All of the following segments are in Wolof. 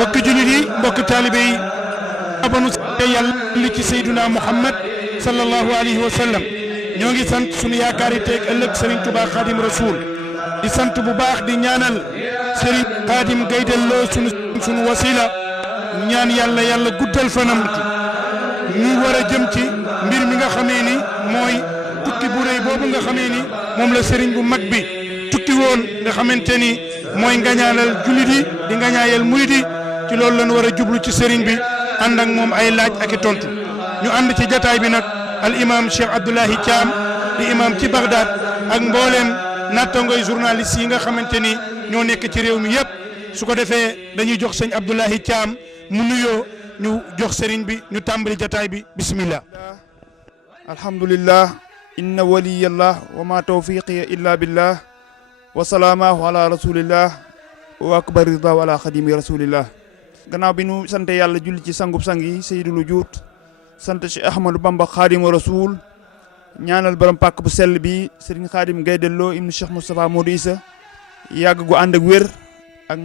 mbokki jullit yi mbokki taalibe yi abanu te yàlla li ci Seydina Muhammad sallallahu alayhi wa sallam ñoo ngi sant sunu yaakaar yi teeg ëllëg Serigne Touba Khadim Rasoul di sant bu baax di ñaanal Serigne Khadim Gaydel Lo sunu wasila ñaan yàlla guddal fanam ñu war a jëm ci mbir mi nga xamee ni mooy tukki bu rëy boobu nga xamee ni moom la Serigne bu mag bi tukki woon nga xamante ni mooy ngañaalal jullit yi di ngañaayal murit yi ci loolu lañ war a jublu ci Serigne bi ànd ak moom ay laaj ak i tontu ñu ànd ci jataay bi nag al imam Cheikh Abdoulahi Thiam di imam ci Bagdad ak mbooleem nattangoy journaliste yi nga xamante ni ñoo nekk ci réew mi yëpp su ko defee dañuy jox sëñ Abdoulahi Thiam mu nuyoo ñu jox Serigne bi ñu tàmbali jataay bi bismillah. alhamdulillah inna waliyallah wa ma tawfiqi illa billah wa salaamu ala rasulillah wa akbar rida wa ala xadimi rasulillah. gannaaw bi nu sante yàlla julli ci sangub sang yi sayyidul wujud sant Cheikh Ahmadou Bamba Xaadimu Rasul ñaanal borom pàkk bu sell bi Serigne Khadim Gaydel Lo ibnu Cheikh Moustapha Modou Issa yàgg gu ànd ak wér ak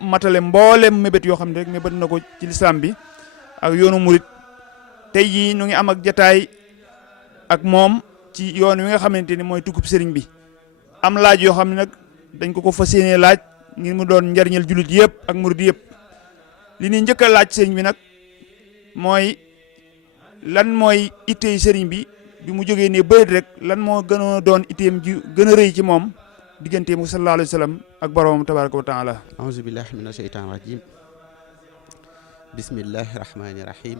matale mboolem mébét yoo xam ne rek mébét na ko ci lislaam bi ak yoonu murit tey jii ñu ngi am ak jataay ak moom ci yoon wi nga xamante ni mooy tukkub Serigne bi am laaj yoo xam ne nag dañ ko fas yéenee laaj ngir mu doon njariñal jullit yëpp ak murit yëpp li ñuy njëkk a laaj Serigne bi nag mooy lan mooy ittey Serigne bi mu jógee ne bërit rek lan moo gën a doon itteem ji gën a rëy ci moom digganteem sallallahu alayhi wa sallam ak boromam tabaraka wa taala. auzu billahi mina shaytaani rajim bismillahi rahmani rahim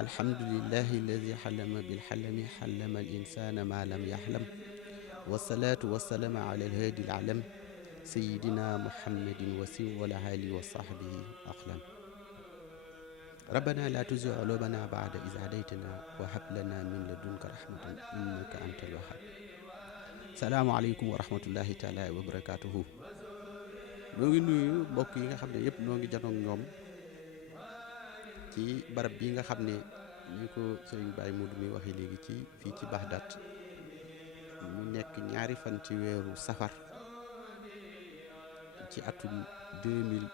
alhamdulillahi alladi xallama bilxalami xallama al insana ma lam yaxlam wasalaatu wasalaamu ala alhaadi alalam sayidina muhammadin wasi wala ali wa sahbihi aqlam rabbana la tuzigh qulubana ba'da idh hadaytana wa hab lana min ladunka rahmatan innaka antal wahhab. salaamu aleykum wa rahmatullahi taala wa barakatuhu. noo ngi nuyu mbokk yi nga xam ne yëpp noo ngi janoog ñoom ci barab bi nga xam ne ni ko sëriñ Baye Modou mi waxee léegi ci fii ci Bagdad ñu nekk ñaari fan ci weeru safar ci atum 2012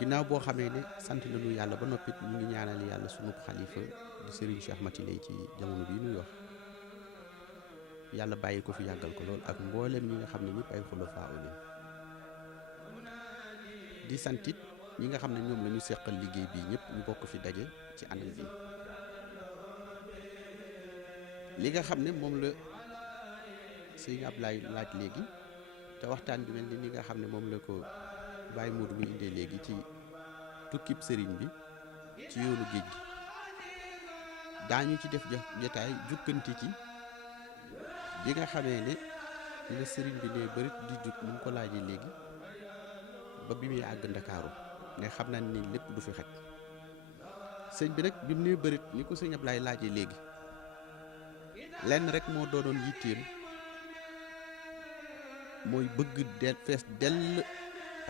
ginnaaw boo xamee ne sant nañu yàlla ba noppit ñu ngi ñaanal yàlla sunu xalifa di Serigne Cheikh Mati Lay ci jamono bii nuy wax yàlla bàyyi ko fi yàggal ko lool ak mboolem ñi nga xam ne ñëpp ay xulafaa lañ di santit ñi nga xam ne ñoom la ñu seqal liggéey bii ñëpp ñu bokk fi daje ci anam bi li nga xam ne moom la Serigne Ablaye laaj léegi te waxtaan bi mel ni nga xam ne moom la ko Baye Modou mi indee léegi ci tukkib sëriñ bi ci yoonu géej gi daañu ci def jotaay jukkanti ci bi nga xamee ne la sëriñ bi ne bërit di jug ni mu ko laajee léegi ba bi muy àgg Ndakaaru ne xam naa ni lépp du fi xaj sëñ bi nag bi mu ne bërit ni ko sëñ Ablaye laajee léegi lenn rek moo doonoon yitteem mooy bëgg fees dell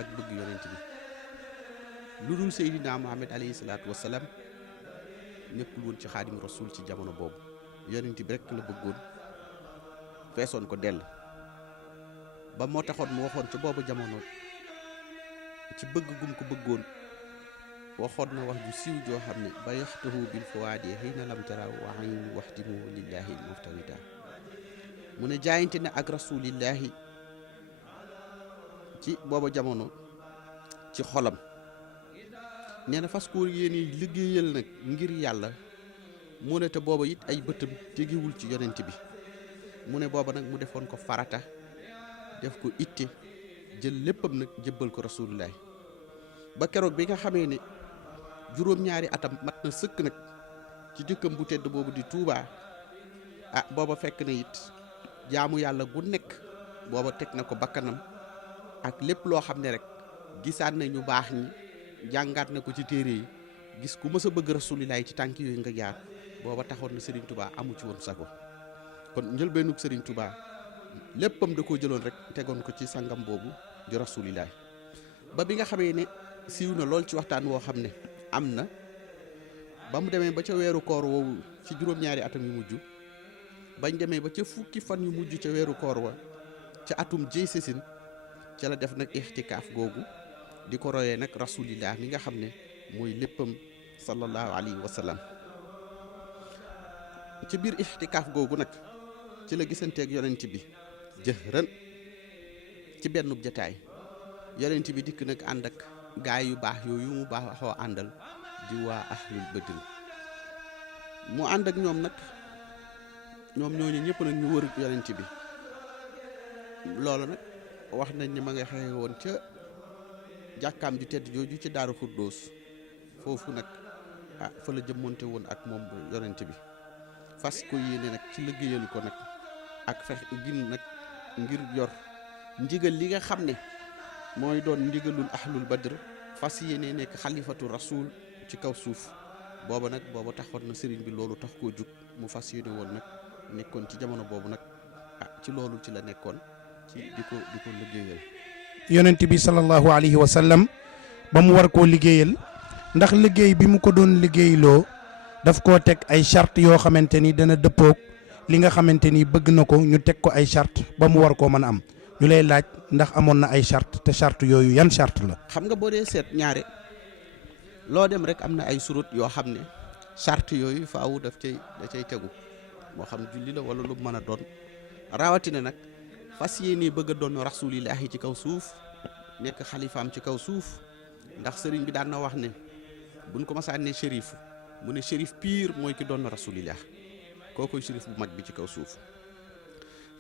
ak bëgg yonent bi lu dul Seydina Muhammad alayhi salaatu wasalaam nekkul woon ci Xaadim Rasul ci jamono boobu yonent bi rek la bëggoon feesoon ko dell ba moo taxoon mu waxoon ci boobu jamono ci bëgg gum ko bëggoon waxoon na wax ju siiw joo xam ne ba yaxtahu bil fuwaadi xiina lam tara wa ayni waxtimu lillahi muftawita mu ne jaayante ne ak rasulillahi ci booba jamono ci xolam nee na fas ko yéene liggéeyal nag ngir yàlla mu ne te booba it ay bëtam tegewul ci yonent bi mu ne booba nag mu defoon ko farata def ko itte jël léppam nag jëbbal ko rasulullahi ba keroog bi nga xamee ne juróom-ñaari atam mat na sëkk nag ci dëkkam bu tedd boobu di Touba booba fekk na it jaamu yàlla gu nekk booba teg na ko bakkanam ak lépp loo xam ne rek gisaat na ñu baax ñi jàngaat na ko ci téere yi gis ku mës a bëgg rasulilaay ci tànk yooyu nga jaar booba taxoon na Serigne Touba amu ci woon sago kon njëlbeenug Serigne Touba léppam da koo jëloon rek tegoon ko ci sangam boobu di rasulilaay ba bi nga xamee ne siiw na lool ci waxtaan woo xam ne am na ba mu demee ba ca weeru koor woowu ci juróom-ñaari atam yu mujj bañ demee ba ca fukki fan yu mujj ca weeru koor wa ca atum jëy sesin ca la def nag ixtikaaf googu di ko royee nag rasulillah mi nga xam ne mooy léppam sallallahu alayhi wa sallam. ci biir ixtikaaf googu nag ci la gisanteeg yonent bi jëhran ci benn jataay yonent bi dikk nag ànd ak gaay yu baax yooyu mu baaxoo àndal di waa ahlul badr mu ànd ak ñoom nag ñoom ñooñu ñëpp nag ñu wër yonent bi. loolu nag wax nañ ni ma nga xewe woon ca jàkkaam ju tedd jooju ci Daaru Xuddoos foofu nag fa la jëmmonte woon ak moom yonent bi fas ko yéene nag ci liggéeyal ko nag ak fex gin nag ngir yor ndigal li nga xam ne mooy doon ndigalul ahlul badr fas yéene nekk xalifatu rasul ci kaw suuf booba taxoon na sëriñ bi loolu tax koo jug mu fas yéene woon nag nekkoon ci jamono boobu nag ci loolu ci la nekkoon ci di ko liggéeyal yonent bi sallallahu alayhi wa sallam ba mu war koo liggéeyal ndax liggéey bi mu ko doon liggéeyloo daf koo teg ay charte yoo xamante ni dana dëppoog li nga xamante ni bëgg na ko ñu teg ko ay charte ba mu war koo mën a am ñu lay laaj ndax amoon na ay charte te charte yooyu yan charte la. xam nga boo dee seet ñaare loo dem rek am na ay surut yoo xam ne charte yooyu faaw da cay tegu moo xam julli la wala lu mën a doon rawatina nag fas yéene bëgg a doon rasulillahi ci kaw suuf nekk xalifaam ci kaw suuf ndax sëriñ bi daan na wax ne buñ ko masaan ne shérif mu ne shérif pire mooy ki doon rasulillah kookoy shérif bu mag bi ci kaw suuf.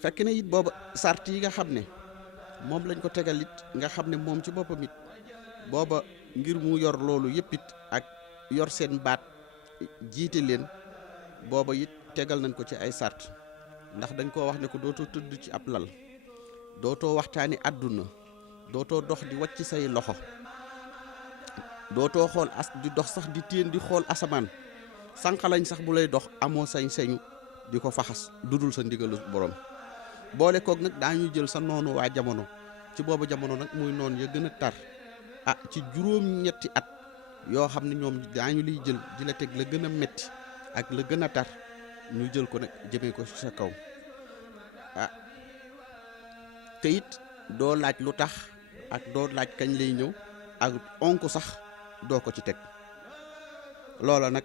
fekk na it booba sart yi nga xam ne moom lañ ko tegal it nga xam ne moom ci boppam it booba ngir mu yor loolu yëpp it ak yor seen baat jiite leen booba it tegal nañ ko ci ay sart ndax dañ koo wax ne ko dootoo tëdd ci ab lal dootoo waxtaani àdduna dootoo dox di wàcc say loxo dootoo xool di dox sax di téen di xool asamaan sànq lañ sax bu lay dox amoo sañ-sañu di ko faxas dudul sa ndigalu borom boole koog nag daañu jël sa noonu waa jamono ci boobu jamono nag muy noon ya gën a tar ci juróom-ñetti at yoo xam ne ñoom daañu liy jël di la teg la gën a metti ak la gën a tar ñu jël ko nag jëmee ko sa kaw te it doo laaj lu tax ak doo laaj kañ lay ñëw ak onk sax doo ko ci teg loola nag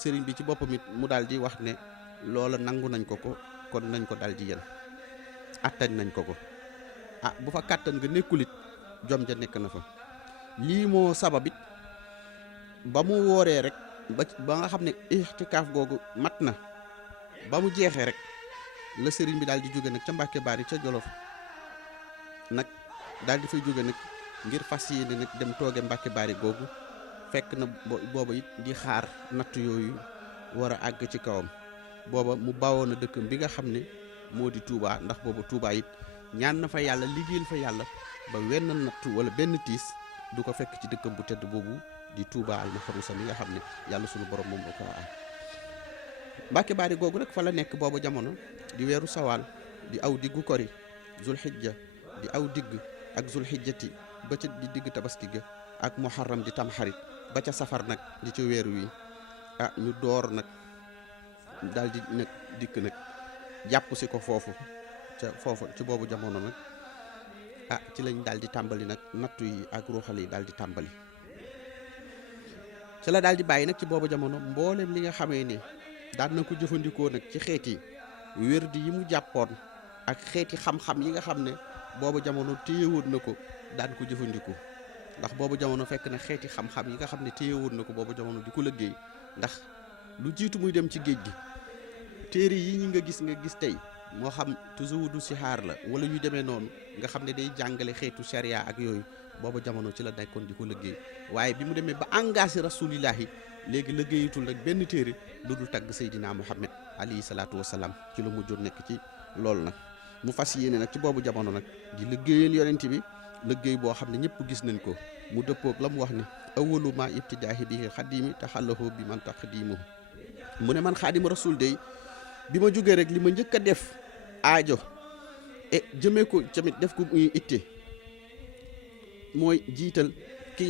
sëriñ bi ci boppam it mu daal di wax ne loola nangu nañ ko kon nañ ko daal di yen attañ nañ ko bu fa kàttan nga nekkulit jom ja nekk na fa lii moo sababit ba mu wooree rek ba nga xam ne ixtikaaf googu mat na ba mu jeexee rek la sëriñ bi daal di jóge nag ca Mbàkke Baari ca Jolof nag daal di fay jóge nag ngir fas yéene nag dem tooge Mbàkke Baari googu fekk na booba it di xaar natt yooyu war a àgg ci kawam booba mu bawoon a dëkkam bi nga xam ne moo di Touba ndax booba Touba it ñaan na fa yàlla liggéeyal fa yàlla ba wenn natt wala benn tiis du ko fekk ci dëkkam bu tedd boobu di Touba al-Mahrousa mi nga xam ne yàlla sunu borom moom moo ko am Mbàkke Baari googu nag fa la nekk booba jamono di weeru sawaal di aw diggu kori zulhijja di aw digg ak zulhijjati ba ca di digg tabaski ga ak muharram di tamxarit ba ca safar nag di ci weer wi ñu door nag daal di nag dikk nag jàpp si ko foofu ci boobu jamono nag ci lañ daal di tàmbali nag nattu yi ak ruuxal yi daal di tàmbali ci la daal di bàyyi nag ci boobu jamono mboolem li nga xamee ne daan na ko jëfandikoo nag ci xeeti wérdi yi mu jàppoon ak xeeti xam-xam yi nga xam ne boobu jamono téyewoon na ko daan ko jëfandikoo ndax boobu jamono fekk na xeeti xam-xam yi nga xam ne téyewoon na ko boobu jamono di ko liggéey ndax lu jiitu muy dem ci géej gi téere yi ñi nga gis tey moo xam Tazawudu Sixaar la wala yu demee noonu nga xam ne day jàngale xeetu sharia ak yooyu boobu jamono ci la nekkoon di ko liggéey waaye bi mu demee ba engagé rasulillahi léegi liggéeyatul nag benn téere lu dul tagg Seydina Muhammad alayhi salaatu wasalaam ci la mujjoon nekk ci loolu nag mu fas yéene nag ci boobu jamono nag di liggéeyal yonent bi liggéey boo xam ne ñëpp gis nañ ko mu dëppoog la mu wax ne awalu ma ibtidaahi bihi xadimi taxallahu bi man taqdimuhu mu ne man xaadim rasul day bi ma jógee rek li ma njëkk a def aajo jëmee ko tamit def ko muy itte mooy jiital ki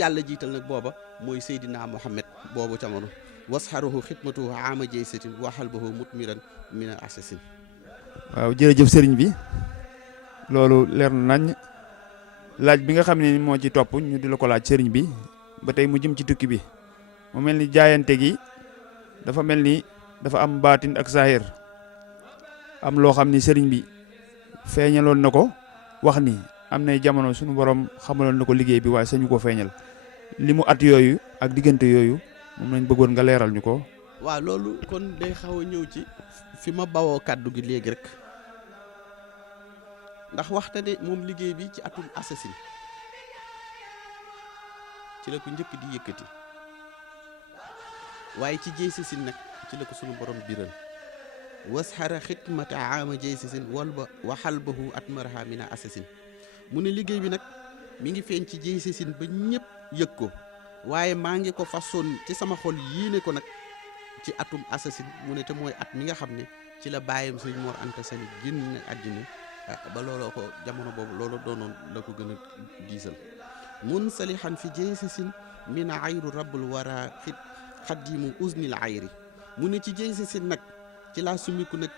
yàlla jiital nag booba mooy Seydina Muhammad boobu jamono wasxaruhu xidmatuhu ama jaysatin waxal bahu mutmiran mina asasin. waaw jërëjëf sëriñ bi loolu leer na nañ. laaj bi nga xam ne moo ci topp ñu di la ko laaj sëriñ bi ba tey mu jëm ci tukki bi mu mel ni jaayante gi dafa mel ni dafa am baatin ak saahir am loo xam ni sëriñ bi feeñaloon na ko wax ni am nay jamono suñu borom xamaloon na ko liggéey bi waaye sañu ko feeñal li mu at yooyu ak diggante yooyu moom lañ bëggoon nga leeral ñu ko. waaw loolu kon day xaw a ñëw ci fi ma bawoo kàddu gi léegi rek ndax waxta ne moom liggéey bi ci atum assasine ci la ko njëkk di yëkkati waaye ci jëy sisin nag ci la ko sunu borom biral wasxara xidmata aama jëy sisin wal ba waxal bahu at maraha mina assasine mu ne liggéey bi nag mi ngi feeñ ci jëy sisin ba ñëpp yëg ko waaye maa ngi ko façon ci sama xol yéene ko nag ci atum assasine mu ne te mooy at mi nga xam ne ci la bàyyam sëñ Mor Anta Sali génn àddina ba looloo ko jamono boobu loolu doonoon la ko gën a diisal mun salihan fi jeysisin mina ayru rabbul wara fit xaddimu usnil ayri mu ne ci jeysisin nag ci laa sumiku nag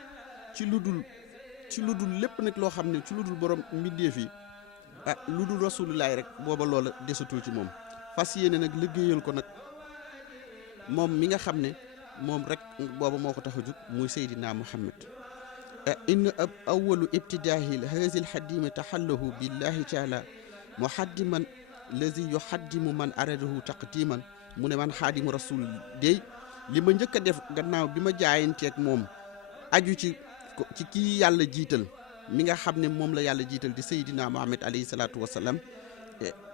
ci lu dul lépp nag loo xam ne ci lu dul borom mbindeef yi lu dul rasulullaay rek booba loola desatul ci moom fas yéene nag liggéeyal ko nag moom mi nga xam ne moom rek booba moo ko tax a jóg muy Seydina Muhammad in awalu ibtidaahi haazil xadimi taxallahu billahi taala muhaddiman lazi yuhaddimu man aradahu taqdiman mu ne man xaadimu rasul dey li ma njëkk a def gannaaw bi ma jaayanteeg moom aju ci kii yàlla jiital mi nga xam ne moom la yàlla jiital di Seydina Muhammad alayhi salaatu wasalaam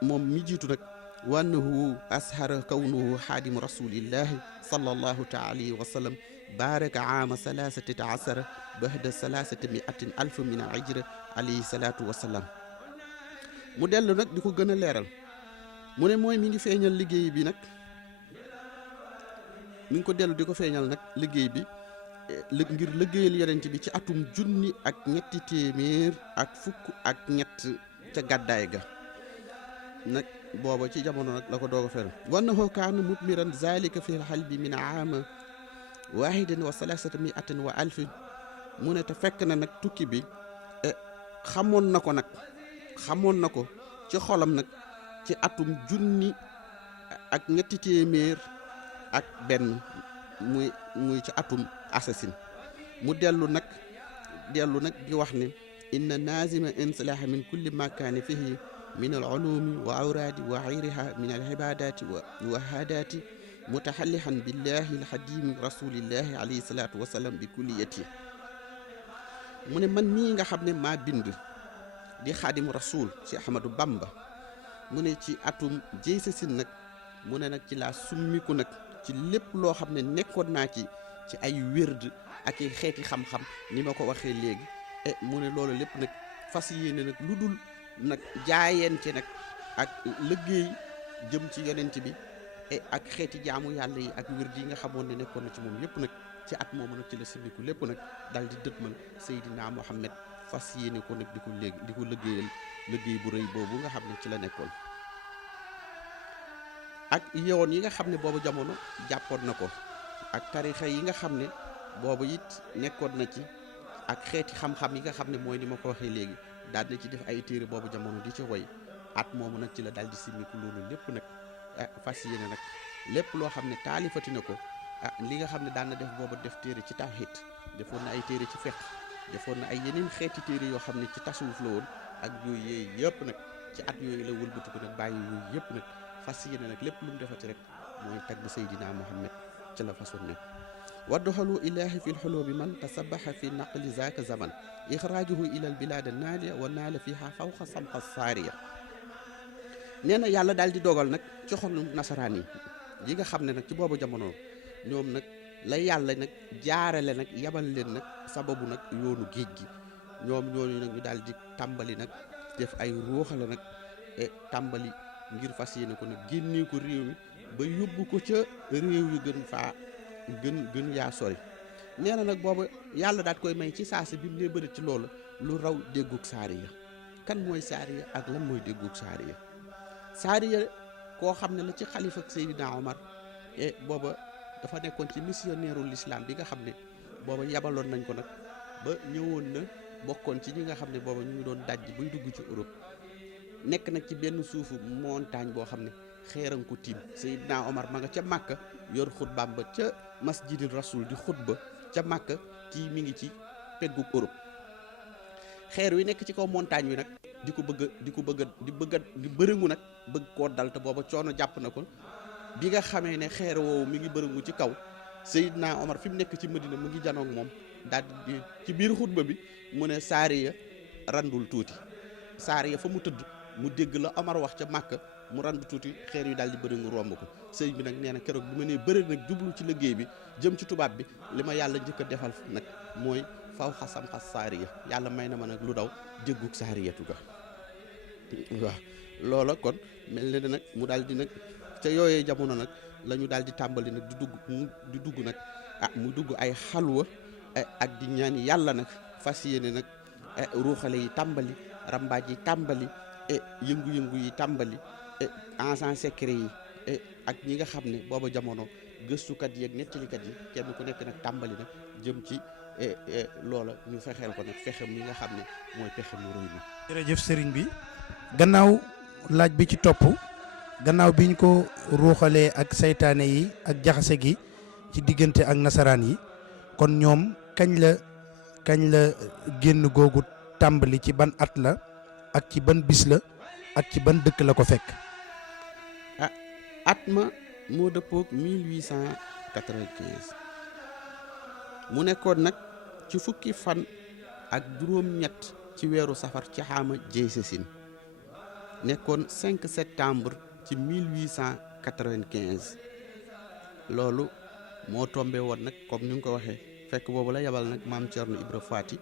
moom mi jiitu nag wa annahu ashara kawnuhu xaadimu rasulillahi sallallahu taala alayhi wa sallam baraka aama salasati asara bahda salasati miatin alf min al hijra alayhi salaatu wasalaam mu dellu nag di ko gën a leeral mu ne mooy mi ngi feeñal liggéey bi nag mi ngi ko dellu di ko feeñal nag liggéey bi ngir liggéeyal yonent bi ci atum junni ak ñetti téeméer ak fukk ak ñett ca gàddaay ga nag booba ci jamono nag la ko doog a feeral wannahu kaana mutmiran zalika fi lxalbi min aama waahidan wa salasata miatin wa alfin mu ne te fekk na nag tukki bi xamoon na ko ci xolam nag ci atum junni ak ñetti téeméer ak benn muy ci atum assasine mu dellu nag di wax ne inna nazima insilaha min kulli makaani fihi min al ulumi wa awraadi wa xayriha min al ibadati wa hadaati mutaxallihan billahi alxadimi rasulillahi alayhi salatu wasalam bi kulliyati mu ne man mii nga xam ne maa bind di xaadimu rasul ci Ahmadou Bamba mu ne ci atum jëy sasin nag mu ne nag ci laa summiku nag ci lépp loo xam ne nekkoon naa ci ay wérd ak i xeeti xam-xam ni ma ko waxee léegi mu ne loolu lépp nag fas yéene nag lu dul nag jaayente nag ak liggéey jëm ci yonent bi ak xeeti jaamu yàlla yi ak wérd yi nga xamoon ne nekkoon na ci moom yépp nag ci at moomu nag ci la simmiku lépp nag daal di dëtmal Seydina Muhammad fas yéene ko nag di ko liggéeyal liggéey bu rëy boobu nga xam ne ci la nekkoon ak yoon yi nga xam ne boobu jamono jàppoon na ko ak tarixa yi nga xam ne boobu it nekkoon na ci ak xeeti xam-xam yi nga xam ne mooy ni ma ko waxee léegi daal na ci def ay téere boobu jamono di ci woy at moomu nag ci la daal di simmiku loolu lépp nag fas yéene nag lépp loo xam ne taalifati na ko li nga xam ne daan na def booba def téere ci tawhid defoon na ay téere ci fiqh defoon na ay yeneen xeeti téere yoo xam ne ci tasawuf la woon ak yooyu yëpp nag ci at yooyu la wëlbatiku nag bàyyi yooyu yëpp nag fas yéene nag lépp lu mu defati rek mooy tagg Seydina Muhammad ci la façon ne wadduxalu ilahi fi lxulubi man tasabaxa fi naqli zaka zaman ixrajuhu ila al bilad naaliya wa naala fiha fawqa samqa saariya nee na yàlla daal di dogal nag ci xolu nasaraan yi nga xam ne nag ci boobu jamono ñoom nag la yàlla nag jaarale nag yabal leen nag sababu nag yoonu géej gi ñoom ñooñu nag ñu daal di tàmbali nag def ay ruuxale nag tàmbali ngir fas yéene ko nag génnee ko réew mi ba yóbbu ko ca réew yu gën yaa sori nee na nag boobu yàlla daat koy may ci saasi bi mu ne bëri ci loolu lu raw déggug saariya kan mooy saariya ak lan mooy déggug saariya koo xam ne la ci xalifa Seydina Omar booba dafa nekkoon ci missionnaire l'islam bi nga xam ne booba yabaloon nañ ko nag ba ñëwoon na bokkoon ci ñi nga xam ne booba ñu ngi doon dajj buy dugg ci Europe nekk nag ci benn suufu montagne boo xam ne xeeran ko tiim. Seydina Omar ma nga ca Màkka yor xutbaam ba ca masjidil rasul di xutba ca Màkka, kii mi ngi ci peggug Europe. xeer wi nekk ci kaw montagne wi nag di bërëngu nag bëgg koo dal te booba coono jàpp na ko. bi nga xamee ne xeer woowu mi ngi bërëngu ci kaw, Seydina Omar fi mu nekk ci Madina mu ngi janoog moom daal di ci biir xutba bi mu ne Saariya randul tuuti. Saariya fa mu tëdd mu dégg la Omar wax ca Màkka mu randu tuuti, xeer yu daal di bërëngu romb ko. sëñ bi nag nee na keroog bi ma nee bëri nag jublu ci liggéey bi jëm ci tubaab bi, li ma yàlla njëkk a defal nag mooy faw xasam xas Saariya. yàlla may na ma nag lu daw déggug Saariyatu ga. waaw loola kon mel ne nag mu daal di nag ca yooyee jamono nag la ñu daal di tàmbali nag di dugg nag mu dugg ay xalwa ak di ñaan yàlla nag fas yéene nag ruuxale yi tàmbali, rambaaj yi tàmbali, yëngu-yëngu yi tàmbali, agent secret yi ak ñi nga xam ne booba jamono gëstukat yi ak nettalikat yi kenn ku nekk nag tàmbali nag jëm ci loola ñu fexeel ko nag fexe mi nga xam ne mooy pexe mu rëy mi. jërëjëf sëriñ bi, gannaaw laaj bi ci topp, gannaaw bi ñu ko ruuxalee ak saytaane yi ak jaxase gi ci diggante ak nasaraan yi, kon ñoom kañ la génn googu tàmbali, ci ban at la ak ci ban bis la ak ci ban dëkk la ko fekk? At ma moo dëppoog 1895 mu nekkoon nag ci fukki fan ak juróom-ñett ci weeru safar ci xaama jeysasin, nekkoon 5 septembre ci 1895. loolu moo tombé woon nag comme ni nga ko waxee, fekk boobu la yabal nag maam Thierno Ibra Faati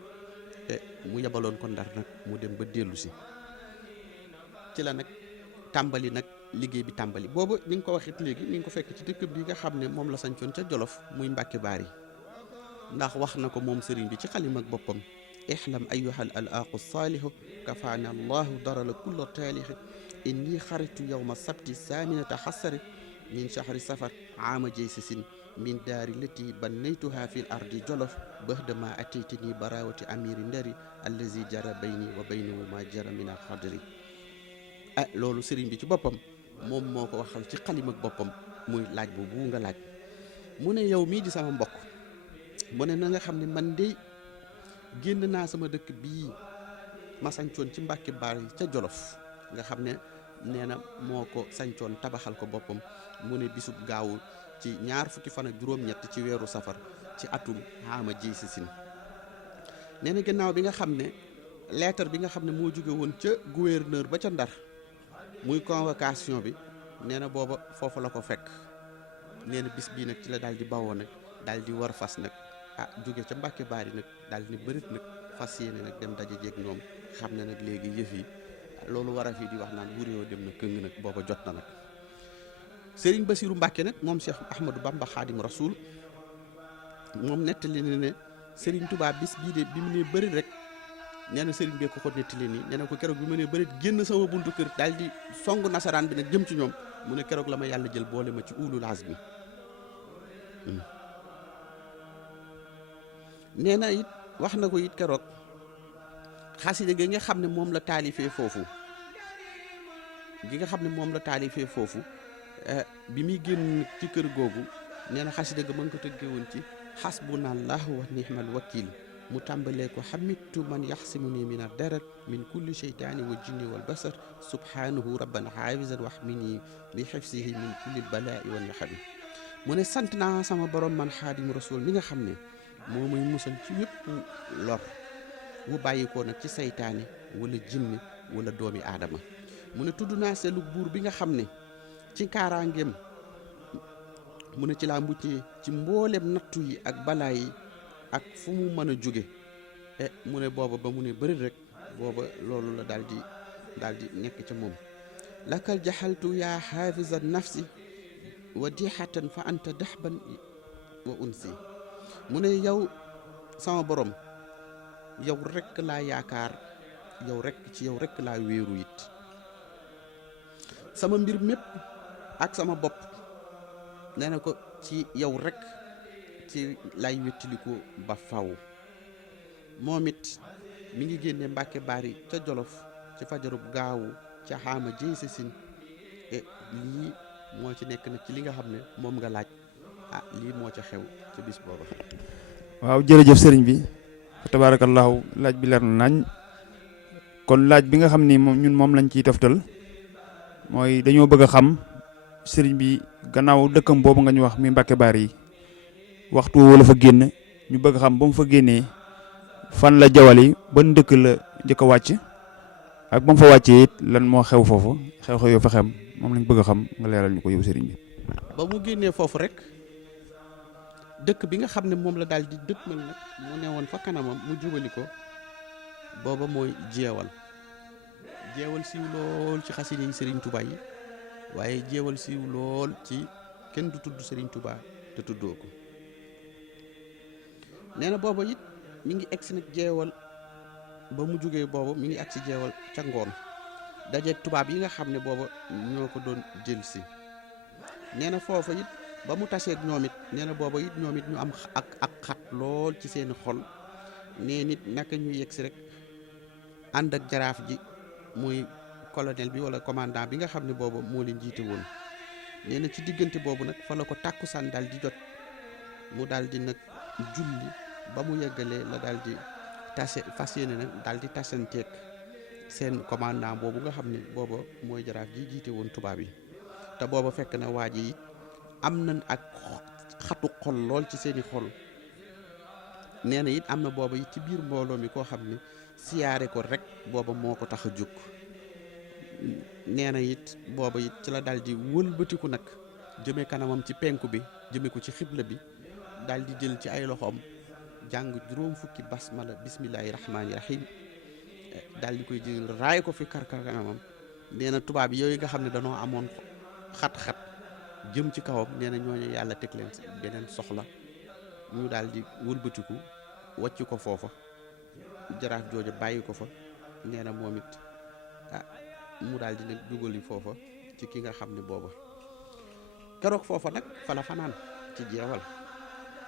mu yabaloon ko Ndar nag mu dem ba dellu si ci la nag tàmbali nag liggéey bi tàmbali. boobu ni nga ko waxit léegi ni nga ko fekk ci dëkk bi nga xam ne moom la sañcoon ca Jolof muy Mbàkke Baari, ndax wax na ko moom sëriñ bi ci xalim ak boppam: ihlam ayyuhal alaaqu saalihu kafaana allahu darala kulla taalixi inni xaritu yowma sabti saaminata xasari min shahri safar aama jeysasin min daari lati bannaytuha fi l ardi Jolof bahdama ataytani barawati amiri ndari allazi jara bayni wa baynahu ma jara min al xadri. loolu sëriñ bi ci boppam moom moo ko waxal ci xalim ak boppam muy laaj boobu nga laaj. mu ne yow mii di sama mbokk, mu ne na nga xam ne man de génn naa sama dëkk bii ma sañcoon ci Mbàkke Baari ca Jolof, nga xam ne nee na moo ko sañcoon tabaxal ko boppam. mu ne bisub gaawu ci 2 fukki fan ak juróom-ñett ci weeru safar ci atum xaama jeysasin. nee na gannaaw bi nga xam ne lettre bi nga xam ne moo jóge woon ca gouverneur ba ca Ndar muy convocation bi, nee na booba foofu la ko fekk. nee na bis bii nag ci la daal di bawoo nag daal di war fas nag jóge ca Mbàkke Baari nag daal di ne bërit nag fas yéene nag dem daje jeeg ñoom, xam ne nag léegi yëf yi loolu war a fi di wax naan bu réew dem na këng nag booba jot na nag. Sëriñ Basiru Mbàkke nag moom Cheikh Ahmadou Bamba Xaadim Rasul moom nettali ne ne Sëriñ Tuubaa bis bii de bi mu ne bëri rek, nee na sëriñ bee ko nettali nii, nee na ko keroog bi ma ne bëri génn sama buntu kër daal di song nasaraan bi nag jëm ci ñoom, mu ne keroog la ma yàlla jël boole ma ci ulul azmi. nee na it wax na ko it keroog xasida gi nga xam ne moom la taalifee foofu bi muy génn ci kër googu, nee na xasida ga ma ngi ko tëggee woon ci xasbunallahu wa nihmal wakil, mu tàmbalee ko xamittu man yaxsimuni min ad-darar min kulli sheytaani wa jinni wal basar subhanahu rabban xaafisan waxmini bi xifsihi min kulli balaa'i wa nixami. mu ne sant naa sama borom man xaadim rasul mi nga xam ne moo may musal ci wépp lor wu bàyyikoo nag ci saytaane wala jinne wala doomi aadama. mu ne tudd naa seelu buur bi nga xam ne ci kaaraangeem mu ne ci laa muccee ci mboolem nattu yi ak balaa yi ak fu mu mën a jóge. mu ne booba ba mu ne bëri rek booba loolu la daal di nekk ca moom. lakal jaxaltu yaa xaafisa nafsi wa dixatan fa anta daxban wa unsi. mu ne yow sama borom, yow rek laa yaakaar, yow rek ci yow rek laa wéeru it. sama mbir mépp ak sama bopp nee na ko ci yow rek ci lay wéttaliko ba faw. moom it mi ngi génne Mbàkke Bari ca Jolof ci fajarub gaawu ca xaama jëy sa sin lii moo ci nekk nag ci li nga xam ne moom nga laaj lii moo ca xew ca bis booba. waaw jërëjëf sëriñ bi tabaarakallaahu laaj bi leer na nañ kon laaj bi nga xam ni moom lañ ciy toftal mooy dañoo bëgg a xam sëriñ bi gannaaw dëkkam boobu nga ñu wax mi Mbàkke Bari yi waxtu wala fa génn ñu bëgg a xam ba mu fa génnee fan la jawali ban dëkk la njëkk a wàcc ak ba mu fa wàccee it lan moo xew foofu xew-xew yoo fa xem moom lañ bëgg a xam nga leeral ñu ko yow sëriñ bi. ba mu génnee foofu rek dëkk bi nga xam ne moom la daal di dëkkmal nag mu ne woon fa kanamam mu jubali ko booba mooy jeewal siiw lool ci xasida yi Serigne Touba yi waaye jeewal siiw lool ci kenn du tudd Serigne Touba te tuddoo ko. nee na booba it mi ngi egsi nag jeewal ba mu jógee booba mi ngi agsi jeewal ca ngoon dajeeg tubaab yi nga xam ne booba ñoo ko doon jël si. nee na foofa it ba mu taseeg ñoom it nee na booba it ñoom it ñu am ak xat lool ci seeni xol nee nit naka ñu yegg si rek ànd ak jaraaf ji muy colonel bi wala commandant bi nga xam ne booba moo leen jiite woon. nee na ci diggante boobu nag fa la ko tàkkusaan daal di jot mu daal di nag julli ba mu yeggalee la daal di tase fas yéene nag daal di tasanteeg seen commandant boobu nga xam ne booba mooy jaraaf ji jiite woon tubaab yi. te booba fekk na waa ji it am nañ ak xatu xol lool ci seeni xol. nee na it am na booba it ci biir mbooloo mi koo xam ne siyaare ko rek booba moo ko tax a jóg. nee na it booba it ci la daal di wëlbatiku nag jëme kanamam ci penku bi jëme ko ci xibla bi daal di jël ci ay loxoom jàng juróom fukki basmala bismillahi rahmaani rahim daal di koy jël raay ko fi karkar kanamam. nee na tubaab yooyu nga xam ne danoo amoon xat-xat jëm ci kawam nee na ñooñu yàlla teg leen beneen soxla ñu daal di wëlbatiku wàcc ko foofa jaraaf jooju bàyyi ko fa. nee na moom it mu daal di nag dugali foofa ci ki nga xam ne booba keroog foofa nag fa la fanaan ci jeewal.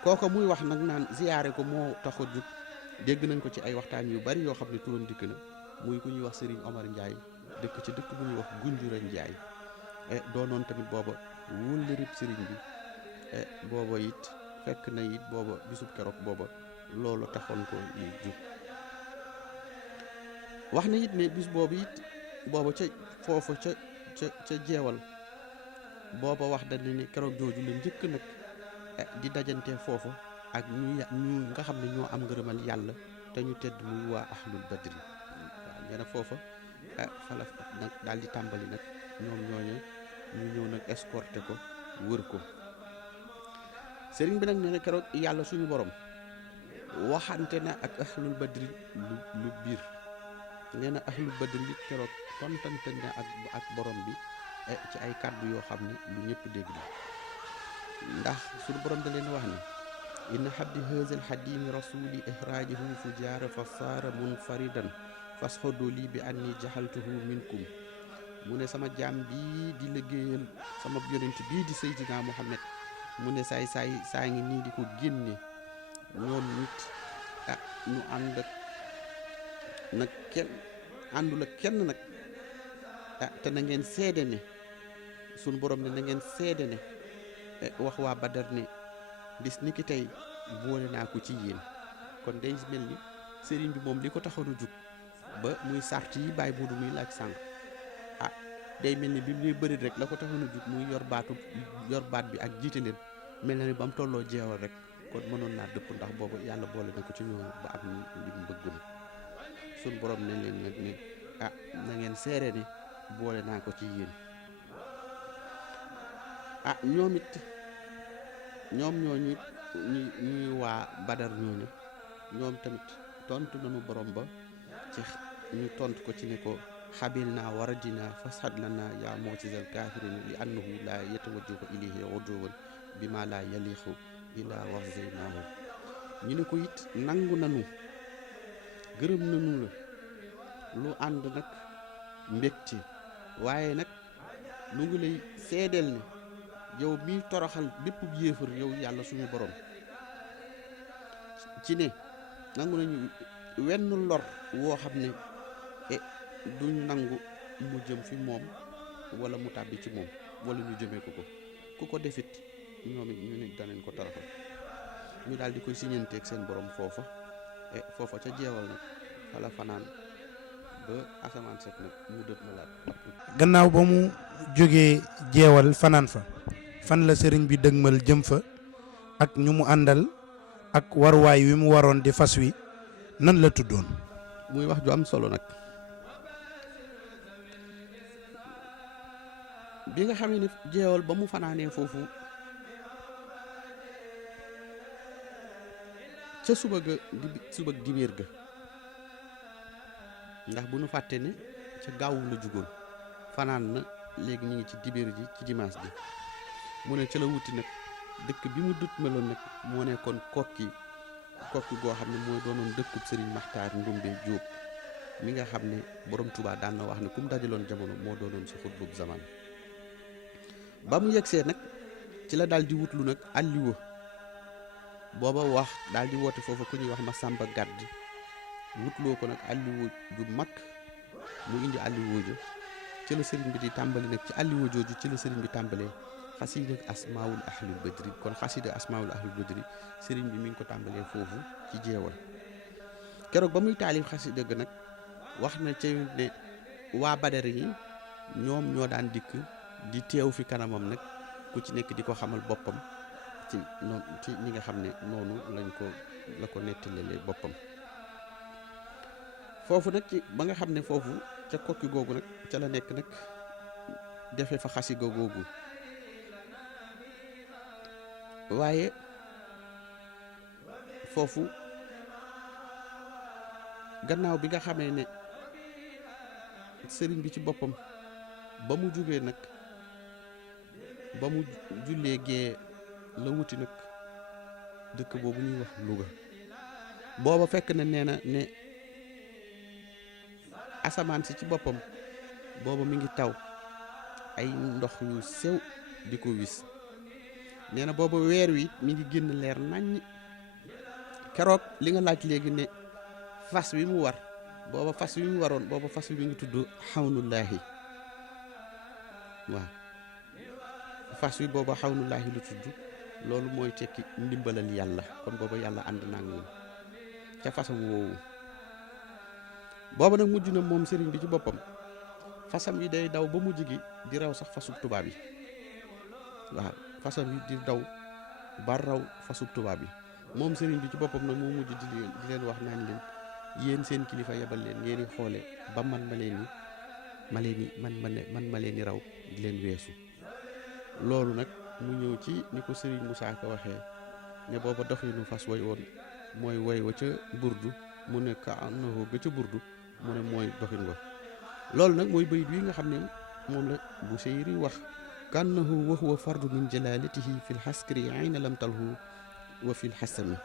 kooko muy wax nag naan ziyaare ko moo tax a jug dégg nañ ko ci ay waxtaan yu bari yoo xam ne turam dikk na muy ku ñuy wax Serigne Omar Ndiaye dëkk ci dëkk bu ñuy wax Gunjura Ndiaye doonoon tamit booba wóllërib Serigne bi booba it fekk na it booba bisub keroog booba loolu taxoon ko yi jug. wax na it ne bis boobu it booba ca foofa ca jeewal booba wax dañ ne keroog jooju la njëkk nag di dajante foofu ak ñu nga xam ne ñoo am ngërëmal yàlla te ñu tedd muy waa ahlul badri. waaw nee na foofa fa la nag daal di tàmbali nag ñoom ñooñu ñu ñëw nag escorté ko wër ko. sëriñ bi nag nee na keroog yàlla suñu borom waxante na ak ahlul badri lu biir. nee na ahlul badri yi keroog tontante na ak borom bi ci ay kàddu yoo xam ne lu ñëpp dégg la. ndax suñu borom da leen wax ne inna habdi haazal xadimi rasuli ihrajahu fu jaara fa saara munfaridan fasxodo lii bi anni jaxaltuhu minkum. mu ne sama jaam bii di liggéeyal sama yonent bii di Seydina Muhammad mu ne saa ngi nii di ko génne ñoom nit ñu ànd ak nag kenn àndul ak kenn nag te na ngeen seede ne sunu borom ne na ngeen seede ne wax waa Badar ne bis ni ki tey boole naa ko ci yéen. kon day mel ni sëriñ bi moom li ko taxoon a jug ba muy sart yi bàyyi boodu muy laaj sànq day mel ni bi muy bëri rek la ko taxoon a jug muy yor baat bi ak jiite leen mel na ni ba mu tolloo jeewal rek kon mënoon naa dëpp ndax boobu yàlla boole na ko ci ñoom ba am li mu bëgg na suñ borom ne leen nag ne na ngeen seere ne boole naa ko ci yéen. ñoom it ñoom ñooñu ñuy waa Badar ñooñu ñoom tamit tontu nañu borom ba ci ñu tontu ko ci ne ko xabil naa waradina fasad lana yaa mu'jizal kafirin li annahu la yatawajjahu ilayhi uduwan bi ma la yaliqu ila waxzaynaahu. ñu ne ko it nangu nanu gërëm nanu la lu ànd nag mbégte waaye nag lu ngi lay seedeel ne yow mi toroxal bépp yéefar yow yàlla suñu borom ci ne nangu nañu wenn lor woo xam ne duñ nangu mu jëm fi moom wala mu tàbbi ci moom wala ñu jëmee ko ku ko defit ñoom it ñu ne danañ ko taraxal ñu daal di koy siñanteeg seen borom foofa ca jeewal nag fala fanaan ba asamaan set nag mu dët ma laat. gannaaw ba mu jógee jeewal fanaan fa fan la sëriñ bi dëgmal jëm fa ak ñu mu àndal ak waruwaay wi mu waroon di fas wi nan la tuddoon. muy wax ju am solo nag bi nga xam ne jeewal ba mu fanaanee foofu ca suba dibéer ga ndax bu nu fàtte ne ca gaawu la jugoon fanaan na léegi ñu ngi ci dibéer ji ci dimanche ji mu ne ca la wuti nag dëkk bi mu dut meloon nag moo nekkoon kokki goo xam ne mooy doonoon dëkkub Serigne Maxtaar Ndumbe Jóob mi nga xam ne borom Touba daan na wax ne ku mu dajaloon jamono moo doonoon sa xutbub zaman ba mu yegsee nag ci la daal di wutlu nag alliwa booba wax daal di woote foofa ku ñuy wax ma Samba Gàdd wutloo ko nag alliwa ju mag mu indi alliwa jo ci la sëriñ bi di tàmbali nag ci alliwa jooju ci la sëriñ bi tàmbalee xasida asmaul ahlul badri kon xasida asmaul ahlul badri sëriñ bi mi ngi ko tàmbalee foofu ci jeewal keroog ba muy taalif xasida ga nag wax na ci ne waa Badar yi ñoom ñoo daan dikk di teew fi kanamam nag ku ci nekk di ko xamal boppam ci ñi nga xam ne noonu la ko nettalee boppam foofu nag ci ba nga xam ne foofu ca kokki googu nag ca la nekk nag defe fa xasida googu waaye foofu gannaaw bi nga xamee ne sëriñ bi ci boppam ba mu jógee nag ba mu jullee gee la wuti nag dëkk boobu ñuy wax Louga booba fekk na nee na ne asamaan si ci boppam booba mi ngi taw ay ndox yu sew di ko wis nee na booba weer wi mi ngi génn leer naññ keroog li nga laaj léegi ne fas wi mu war booba fas wi mu waroon booba fas wi mi ngi tudd xawnullaahi waaw fas wi booba xawnullaahi lu tudd loolu mooy tekki ndimbalal yàlla kon booba yàlla ànd naa moom ca fasam woowu booba nag mujj na moom sëriñ bi ci boppam fasam yi day daw ba mujj gi di raw sax fasub tubaab yi waaw fasam yi di daw ba raw fasub tubaab yi moom sëriñ bi ci boppam nag moo mujj di leen wax naan leen yéen seen kilifa yebal leen ngeen di xoole ba man ma leen ni raw di leen weesu loolu nag mu ñëw ci ni ko sëriñ Moussa Ka waxee ne booba doxinu fas way woon mooy way wa ca burdu mu ne ka annahu ga ca burdu mu ne mooy doxin wa loolu nag mooy bayit wi nga xam ne moom la bu seyri wax kannahu wa huwa fardu min jalalatihi fi lxaskri ayna lam talhu wa fi lxasami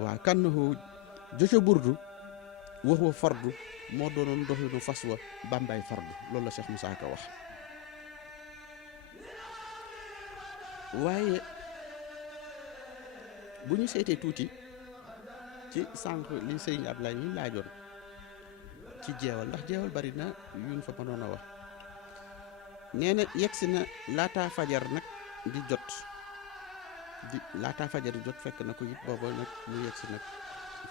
waaw kannahu ja ca burdu wa huwa fardu moo doonoon doxinu fas wa bàmbaay fardu loolu la Cheikh Moussa Ka wax waaye bu ñu seetee tuuti ci sànq li sëriñ Ablaye ñi laajoon ci jeewal ndax jeewal bari na yuñ fa mënoon a wax nee na yegsi na laataa fajar nag di jot laataa fajar di jot fekk na ko it booba nag mu yegsi nag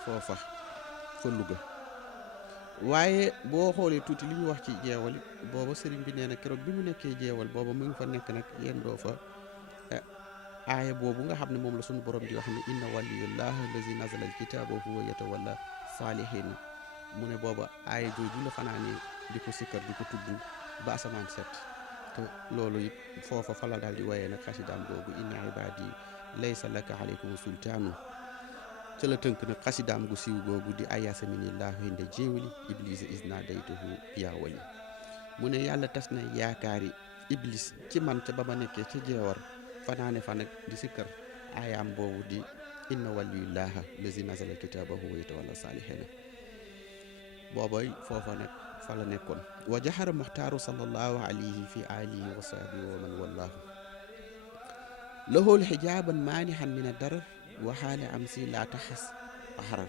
foofa fa Louga waaye boo xoolee tuuti li ñu wax ci jeewal it booba sëriñ bi nee na keroog bi mu nekkee jeewal booba mu ngi fa nekk nag yendoo fa aaya boobu nga xam ne moom la suñu borom di wax ne inna waliyullah allazi nazala alkitaba wa huwa yatawalla salihin mu ne booba aaya jooju la fanaanee di ko sikkar di ko tudd ba asamaan set te loolu it foofa fa la daal di wayee nag xasidaam googu inna ibadi laysa laka alaykum sultaanu ca la tënk nag xasidaam gu siiw googu di ayasaminillahu inda jéewali iblisa isna daytuhu piyaawali mu ne yàlla tas na yaakaari iblis ci man ca ba ma nekkee ca jeewar fanaane fa nag di sikkar aayaam boobu di inna waliyullaha lazi nazala kitaabahu wa yatawalla saalihiina boobay foofa nag fa la nekkoon wa jaxara muxtaaru sallallahu alayhi fi alihi wa sahbihi wa man wallahu lahul xijaaban maanixan min a darar wa xaale am si laa taxas axarar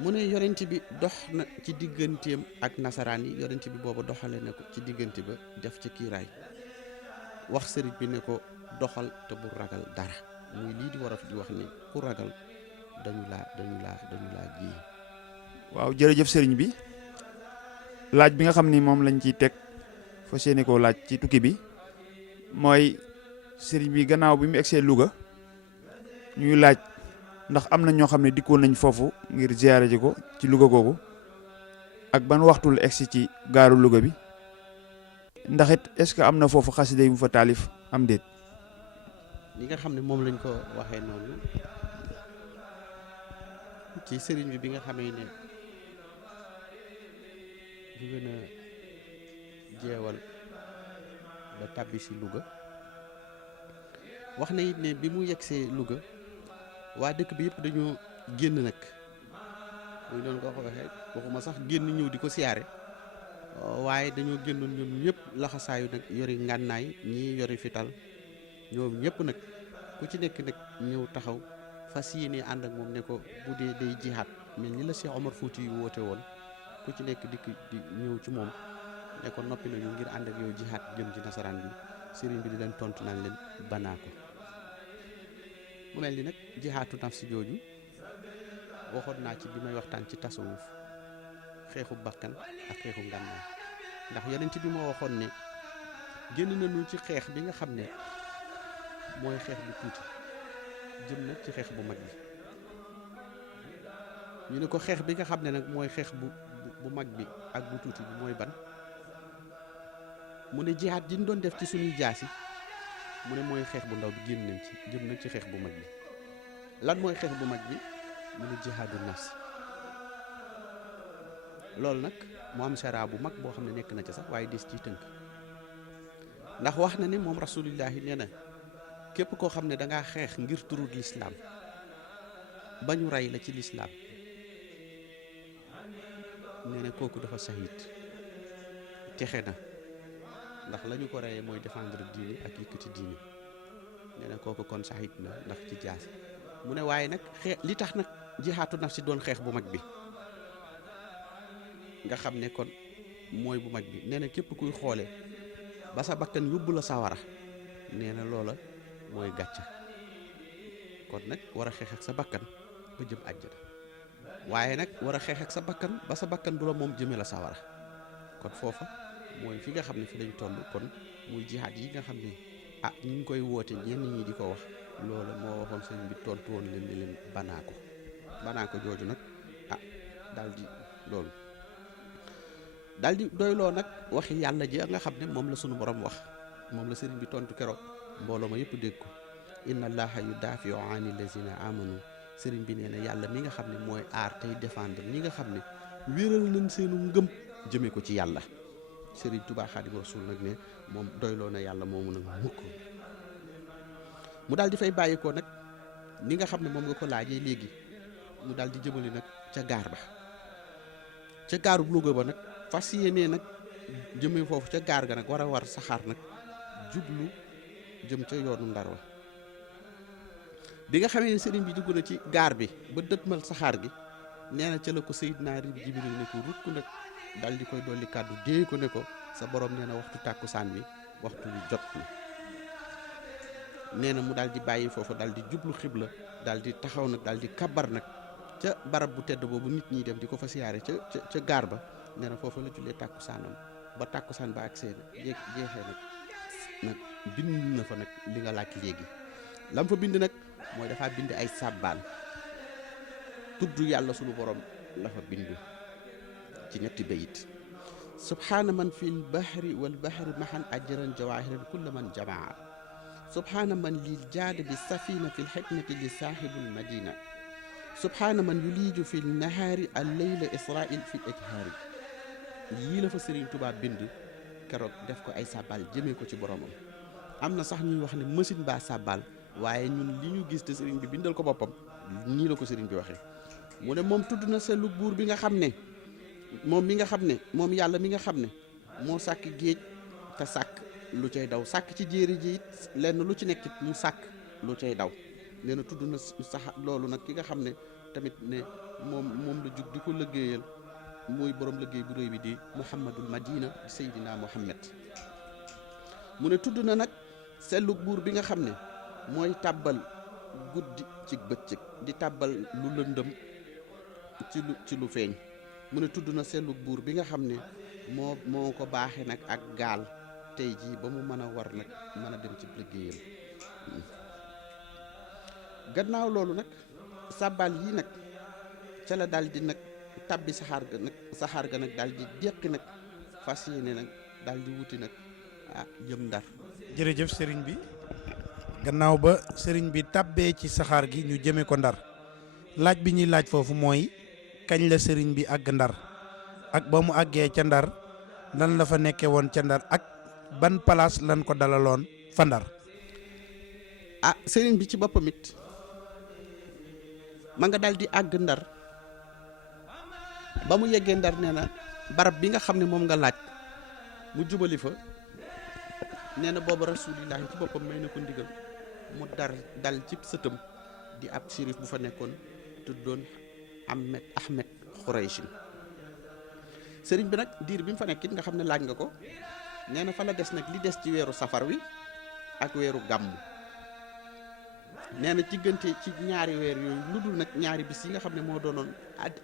mu ne yonent bi dox na ci digganteem ak nasaraan yi, yonent bi booba doxale na ko ci diggante ba def ca kiiraay, wax sëriñ bi ne ko doxal te bu ragal dara, muy lii di waraf di wax ni ku ragal dañu laa ji. waaw jërëjëf sëriñ bi, laaj bi nga xam ni moom lañ ciy teg fa seeni koo laaj ci tukki bi mooy sëriñ bi gannaaw bi mu egsee Louga ñuy laaj ndax am na ñoo xam ne dikkoon nañ foofu ngir ziyaare ji ko ci Louga googu, ak ban waxtu la egsi ci gaaru Louga bi, ndax it est-ce que am na foofu xasida yu mu fa taalif am déet. li nga xam ne moom lañ ko waxee noonu ci sëriñ bi nga xamee ne jóge na jeewal ba tàbbi si Louga, wax na it ne bi mu yegsee Louga waa dëkk bi yëpp dañoo génn nag, muy doon ko waxee waxuma sax génn ñëw di ko siyaare, waaye dañoo génnoon ñoom ñëpp laxasaayu nag yori ngànnaay, ñii yori fital, ñoom ñëpp nag ku ci nekk nag ñëw taxaw fas yéene ànd ak moom ne ko bu dee day jihaat mel ni la Cheikh Omar Fouti yu woote woon, ku ci nekk dikk di ñëw ci moom ne ko noppi nañu ngir ànd ak yow jihaat jëm ci nasaraan bi, sëriñ bi di leen tontu naan leen banaa ko. mu mel ni nag jihaatu nafsi jooju waxoon naa ci bi may waxtaan ci tasawuf, xeexu bakkan ak xeexu ngànnaay, ndax yonent bi moo waxoon ne génn nañu ci xeex bi nga xam ne mooy xeex bu tuuti jëm nag ci xeex bu mag bi. ñu ne ko xeex bi nga xam ne nag mooy xeex bu mag bi ak bu tuuti bi mooy ban, mu ne jihaat ji ñu doon def ci suñuy jaasi, mu ne mooy xeex bu ndaw bi génn nañ ci jëm nañ ci xeex bu mag bi. lan mooy xeex bu mag bi, mu ne jihaadu nafs. loolu nag mu am sara bu mag boo xam ne nekk na ca sax waaye des ciy tënk, ndax wax na ne moom rasulillahi nee na képp koo xam ne dangaa xeex ngir turu lislaam ba ñu rey la ci lislaam, nee na kooku dafa sahid, texe na, ndax la ñu ko reyee mooy défendre diine ak yëkkati diine, nee na kooku kon sahid na ndax ci jaas. mu ne waaye nag li tax nag jihaatu nafsi doon xeex bu mag bi nga xam ne kon mooy bu mag bi, nee na képp kuy xoole ba sa bakkan yóbbu la sawara, nee na loola mooy gàcca. kon nag war a xeex ak sa bakkan ba jëm àjjana, waaye nag war a xeex ak sa bakkan ba sa bakkan du la moom jëme la sawara. kon foofa mooy fi nga xam ne fi lañ toll, kon muy jihaat yi nga xam ne ñu ngi koy woote ñenn ñi di ko wax, loola moo waxoon sëñ bi tontu woon leen ne leen banaa ko jooju nag daal di doyloo nag waxi yàlla ji nga xam ne moom la sunu borom wax, moom la sëriñ bi tontu keroog mbooloo ma yëpp dégg ko, inna allaha yudafiu ani lazina amanu. sëriñ bi nee na yàlla mi nga xam ne mooy aar tey défendre ñi nga xam ne wéral nañ seenu ngëm jëme ko ci yàlla. sëriñ Tuubaa Xaadimu Rasuul nag ne moom doyloo na yàlla moomu nag mukk. mu daal di fay bàyyi ko nag ni nga xam ne moom nga ko laajee léegi, mu daal di jëmale nag ca gaar ba, ca gaarub Louga ba nag fas yéenee nag jëmee foofu ca gaar ga nag war a war saxaar nag jublu jëm ca yoonu Ndar wa. bi nga xamee ne sëriñ bi dugg na ci gaar bi ba dëtmal saxaar gi, nee na ca la ko Seydina Jibril ne ko rukk nag daal di koy dolli kàddu déey ko ne ko sa borom nee na waxtu tàkkusaan bi waxtu bi jot na. nee na mu daal di bàyyi foofu daal di jublu xibla, daal di taxaw nag daal di kabar nag ca barab bu tedd boobu nit ñi dem di ko fa siyaare ca gaar ba. nee na foofu la jullee tàkkusaanam ba tàkkusaan ba ak seen jeexee nag bind na fa nag li nga laaj léegi. lam fa bind nag mooy dafa bind ay sàbbaal, tudd yàlla sunu borom la fa bind ci ñetti bayit. subhaana man fil bahri wal bahri mahan ajran jawaahiran kulla man jamaa. subhaana man lil jaada bi safina fil xikmati li saahibul madina. subhaana man yuliiju fil nahaari al layla israil fil ijhaari. yii la fa Sëriñ Tuubaa bind keroog def ko ay sàbbaal jëmee ko ci boromam. am na sax ñuy wax ne machine baa sàbbaal, waaye ñun li ñu gis te sëriñ bi bindal ko boppam nii la ko sëriñ bi waxee. mu ne moom tudd na sellu buur bi nga xam ne moom mi nga xam ne moom yàlla mi nga xam ne moo sàkk géej te sàkk lu cay daw, sàkk ci jéeri ji it lenn lu ci nekk mu sàkk lu cay daw. nee na tudd na sax loolu nag ki nga xam ne tamit ne moom la jug di ko liggéeyal muy borom liggéey bu réy bi di Muhammadul Madina Seydina Muhammad. mu ne tudd na nag sellug buur bi nga xam ne mooy tàbbal guddi ci bëccëg di tàbbal lu lëndëm ci lu feeñ. mu ne tudd na sellug buur bi nga xam ne moo ko baaxe nag ak gaal tey jii ba mu mën a war nag mën a dem ci liggéeyam. gannaaw loolu nag sàbbaal yi nag ca la daal di nag tabbi saxaar ga nag daal di deqi nag fas yéene nag daal di wuti nag jëm Ndar. jërëjëf sëriñ bi gannaaw ba sëriñ bi tabbee ci saxaar gi ñu jëme ko Ndar laaj bi ñuy laaj foofu mooy kañ la sëriñ bi àgg Ndar ak ba mu àggee ca Ndar lan la fa nekke woon ca Ndar ak ban place lan ko dalaloon fa Ndar. sëriñ bi ci boppam it ma nga daal di àgg Ndar ba mu yeggee Ndar nee na barab bi nga xam ne moom nga laaj mu jubali fa nee na booba rasulillahi ci boppam may na ko ndigal mu dal ci sëtam di ab shérif bu fa nekkoon tuddoon Ahmed Khouraychi. sëriñ bi nag diir bi mu fa nekkit nga xam ne laaj nga ko nee na fa la des nag li des ci weeru safar wi ak weeru gàmmu. nee na diggante ci ñaari weer yooyu lu dul nag ñaari bis yi nga xam ne moo doonoon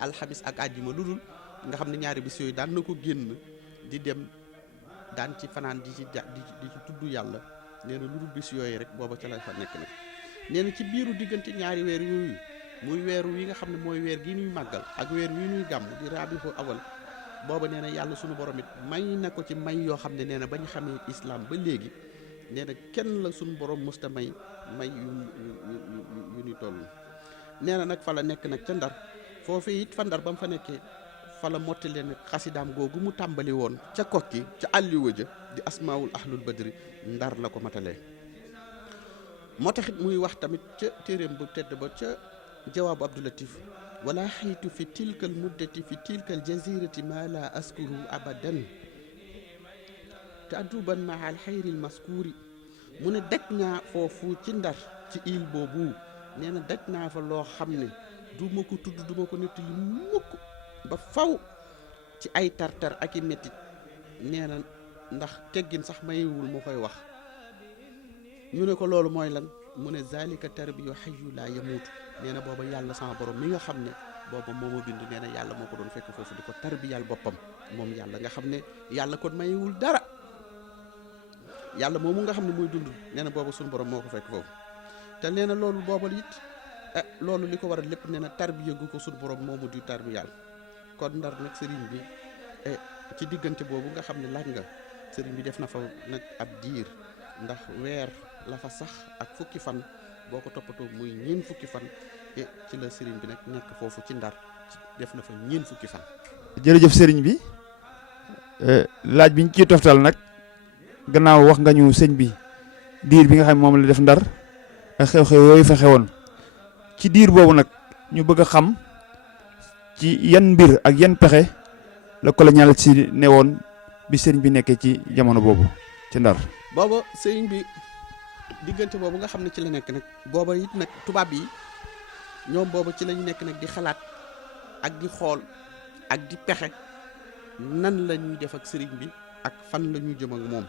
alxamis ak àjjuma lu dul nga xam ne ñaari bis yooyu daan na ko génn di dem daan ci fanaan di ci tudd yàlla. nee na lu dul bis yooyu rek booba ca la fa nekk nag. nee na ci biiru diggante ñaari weer yooyu muy weeru yi nga xam ne mooy weer gi ñuy màggal ak weer wi ñuy gàmm di rabiul awal booba nee na yàlla sunu borom it may na ko ci may yoo xam ne nee na ba ñu xamee islam ba léegi nee na kenn la sunu borom musta may yu ñu toll. nee na nag fa la nekk nag ca Ndar foofee it fa Ndar ba mu fa nekkee fa la motti leen xasidaam googu mu tàmbali woon ca kokki ca àlliwa ja di asmaawul ahlul badri Ndar la ko matalee. moo taxit muy wax tamit ca téeréem bu tedd ba ca jawaabu Abdulatif wala xaytu fi tilkal muddati fi tilkal jazirati ma la askuru abadan te aduban ma al xayril maskuuri. mu ne daj naa foofu ci Ndar ci île boobu nee na daj naa fa loo xam ne du ma ko tudd du ma ko nettali mukk ba faw ci ay tartar ak i mettit. nee na ndax teggin sax mayewul moo koy wax. ñu ne ko loolu mooy lan mu ne zalika tarbiyu hayyu laa yamuutu. nee na booba yàlla sama borom mi nga xam ne booba moo ma bind nee na yàlla moo ko doon fekk foofu di ko tarbiyal boppam moom yàlla nga xam ne yàlla kon mayewul dara. yàlla moomu nga xam ne mooy dund nee na booba suñu borom moo ko fekk foofu te nee na loolu booba it loolu li ko waral lépp nee na tarbiya gu ko suñu borom moomu di tarbiyal. kon Ndar nag sëriñ bi ci diggante boobu nga xam ne laaj nga sëriñ bi def na fa nag ab diir ndax weer la fa sax ak fukki fan boo ko toppatoo muy ñeen fukki fan ci la sëriñ bi nag nekk foofu ci Ndar def na fa ñeen fukki fan. jërëjëf sëriñ bi laaj bi ñu ciy toftal nag gannaaw wax nga ñu sëñ bi diir bi nga xam ne moom la def Ndar ak xew-xew yooyu fa xewoon ci diir boobu nag ñu bëgg a xam ci yan mbir ak yan pexe la colonial si newoon bi sëriñ bi nekkee ci jamono boobu ci Ndar. booba sëriñ bi diggante boobu nga xam ne ci la nekk nag booba it nag tubaab yi ñoom booba ci lañu nekk nag di xalaat ak di xool ak di pexe nan la ñuy def ak sëriñ bi ak fan la ñuy jëm ak moom.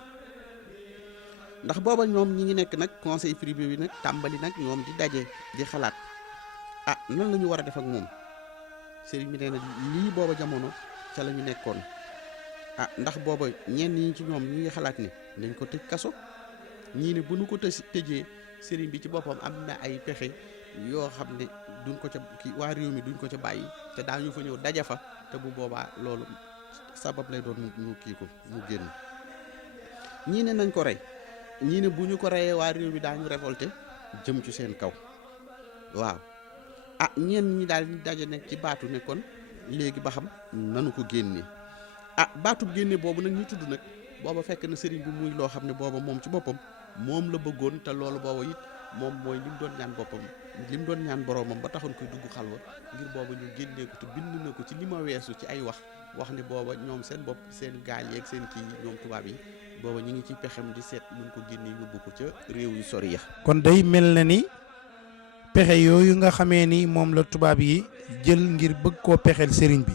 ndax booba ñoom ñi ngi nekk nag conseil privé bi nag tàmbali nag ñoom di daje di xalaat nan la ñu war a def ak moom. sëriñ bi nee na lii booba jamono ca la ñu nekkoon ndax booba ñenn ñi ci ñoom ñi ngi xalaat ni nañ ko tëj kaso ñii ne bu nu ko tëjee sëriñ bi ci boppam am na ay pexe yoo xam ne duñ ko ca kii waa réew mi duñ ko ca bàyyi te daañu fa ñëw daja fa te bu boobaa loolu sabab lay doon mu kii ko mu génn. ñii ne nañ ko rey ñii ne bu ñu ko reyee waa réew mi daañu révolté jëm ci seen kaw waaw. ñeen ñi daal di daje nekk ci baatu ne kon léegi ba xam nanu ko génne baatu génne boobu nag ñu tudd nag booba fekk na sëriñ bi muy loo xam ne booba moom ci boppam moom la bëggoon te loolu booba it moom mooy li mu doon ñaan boppam li mu doon ñaan boroomam ba taxoon koy dugg xalwa ngir booba ñu génnee ko te bind na ko ci li ma weesu ci ay wax ne booba ñoom seen bopp seen gaal yeeg seen kii ñoom tubaab yi booba ñu ngi ci pexem di seet mun ko génne yóbbu ko ca réew yu sori ya. kon day mel na ni pexe yooyu nga xamee ni moom la tubaab yi jël ngir bëgg koo pexeel sëriñ bi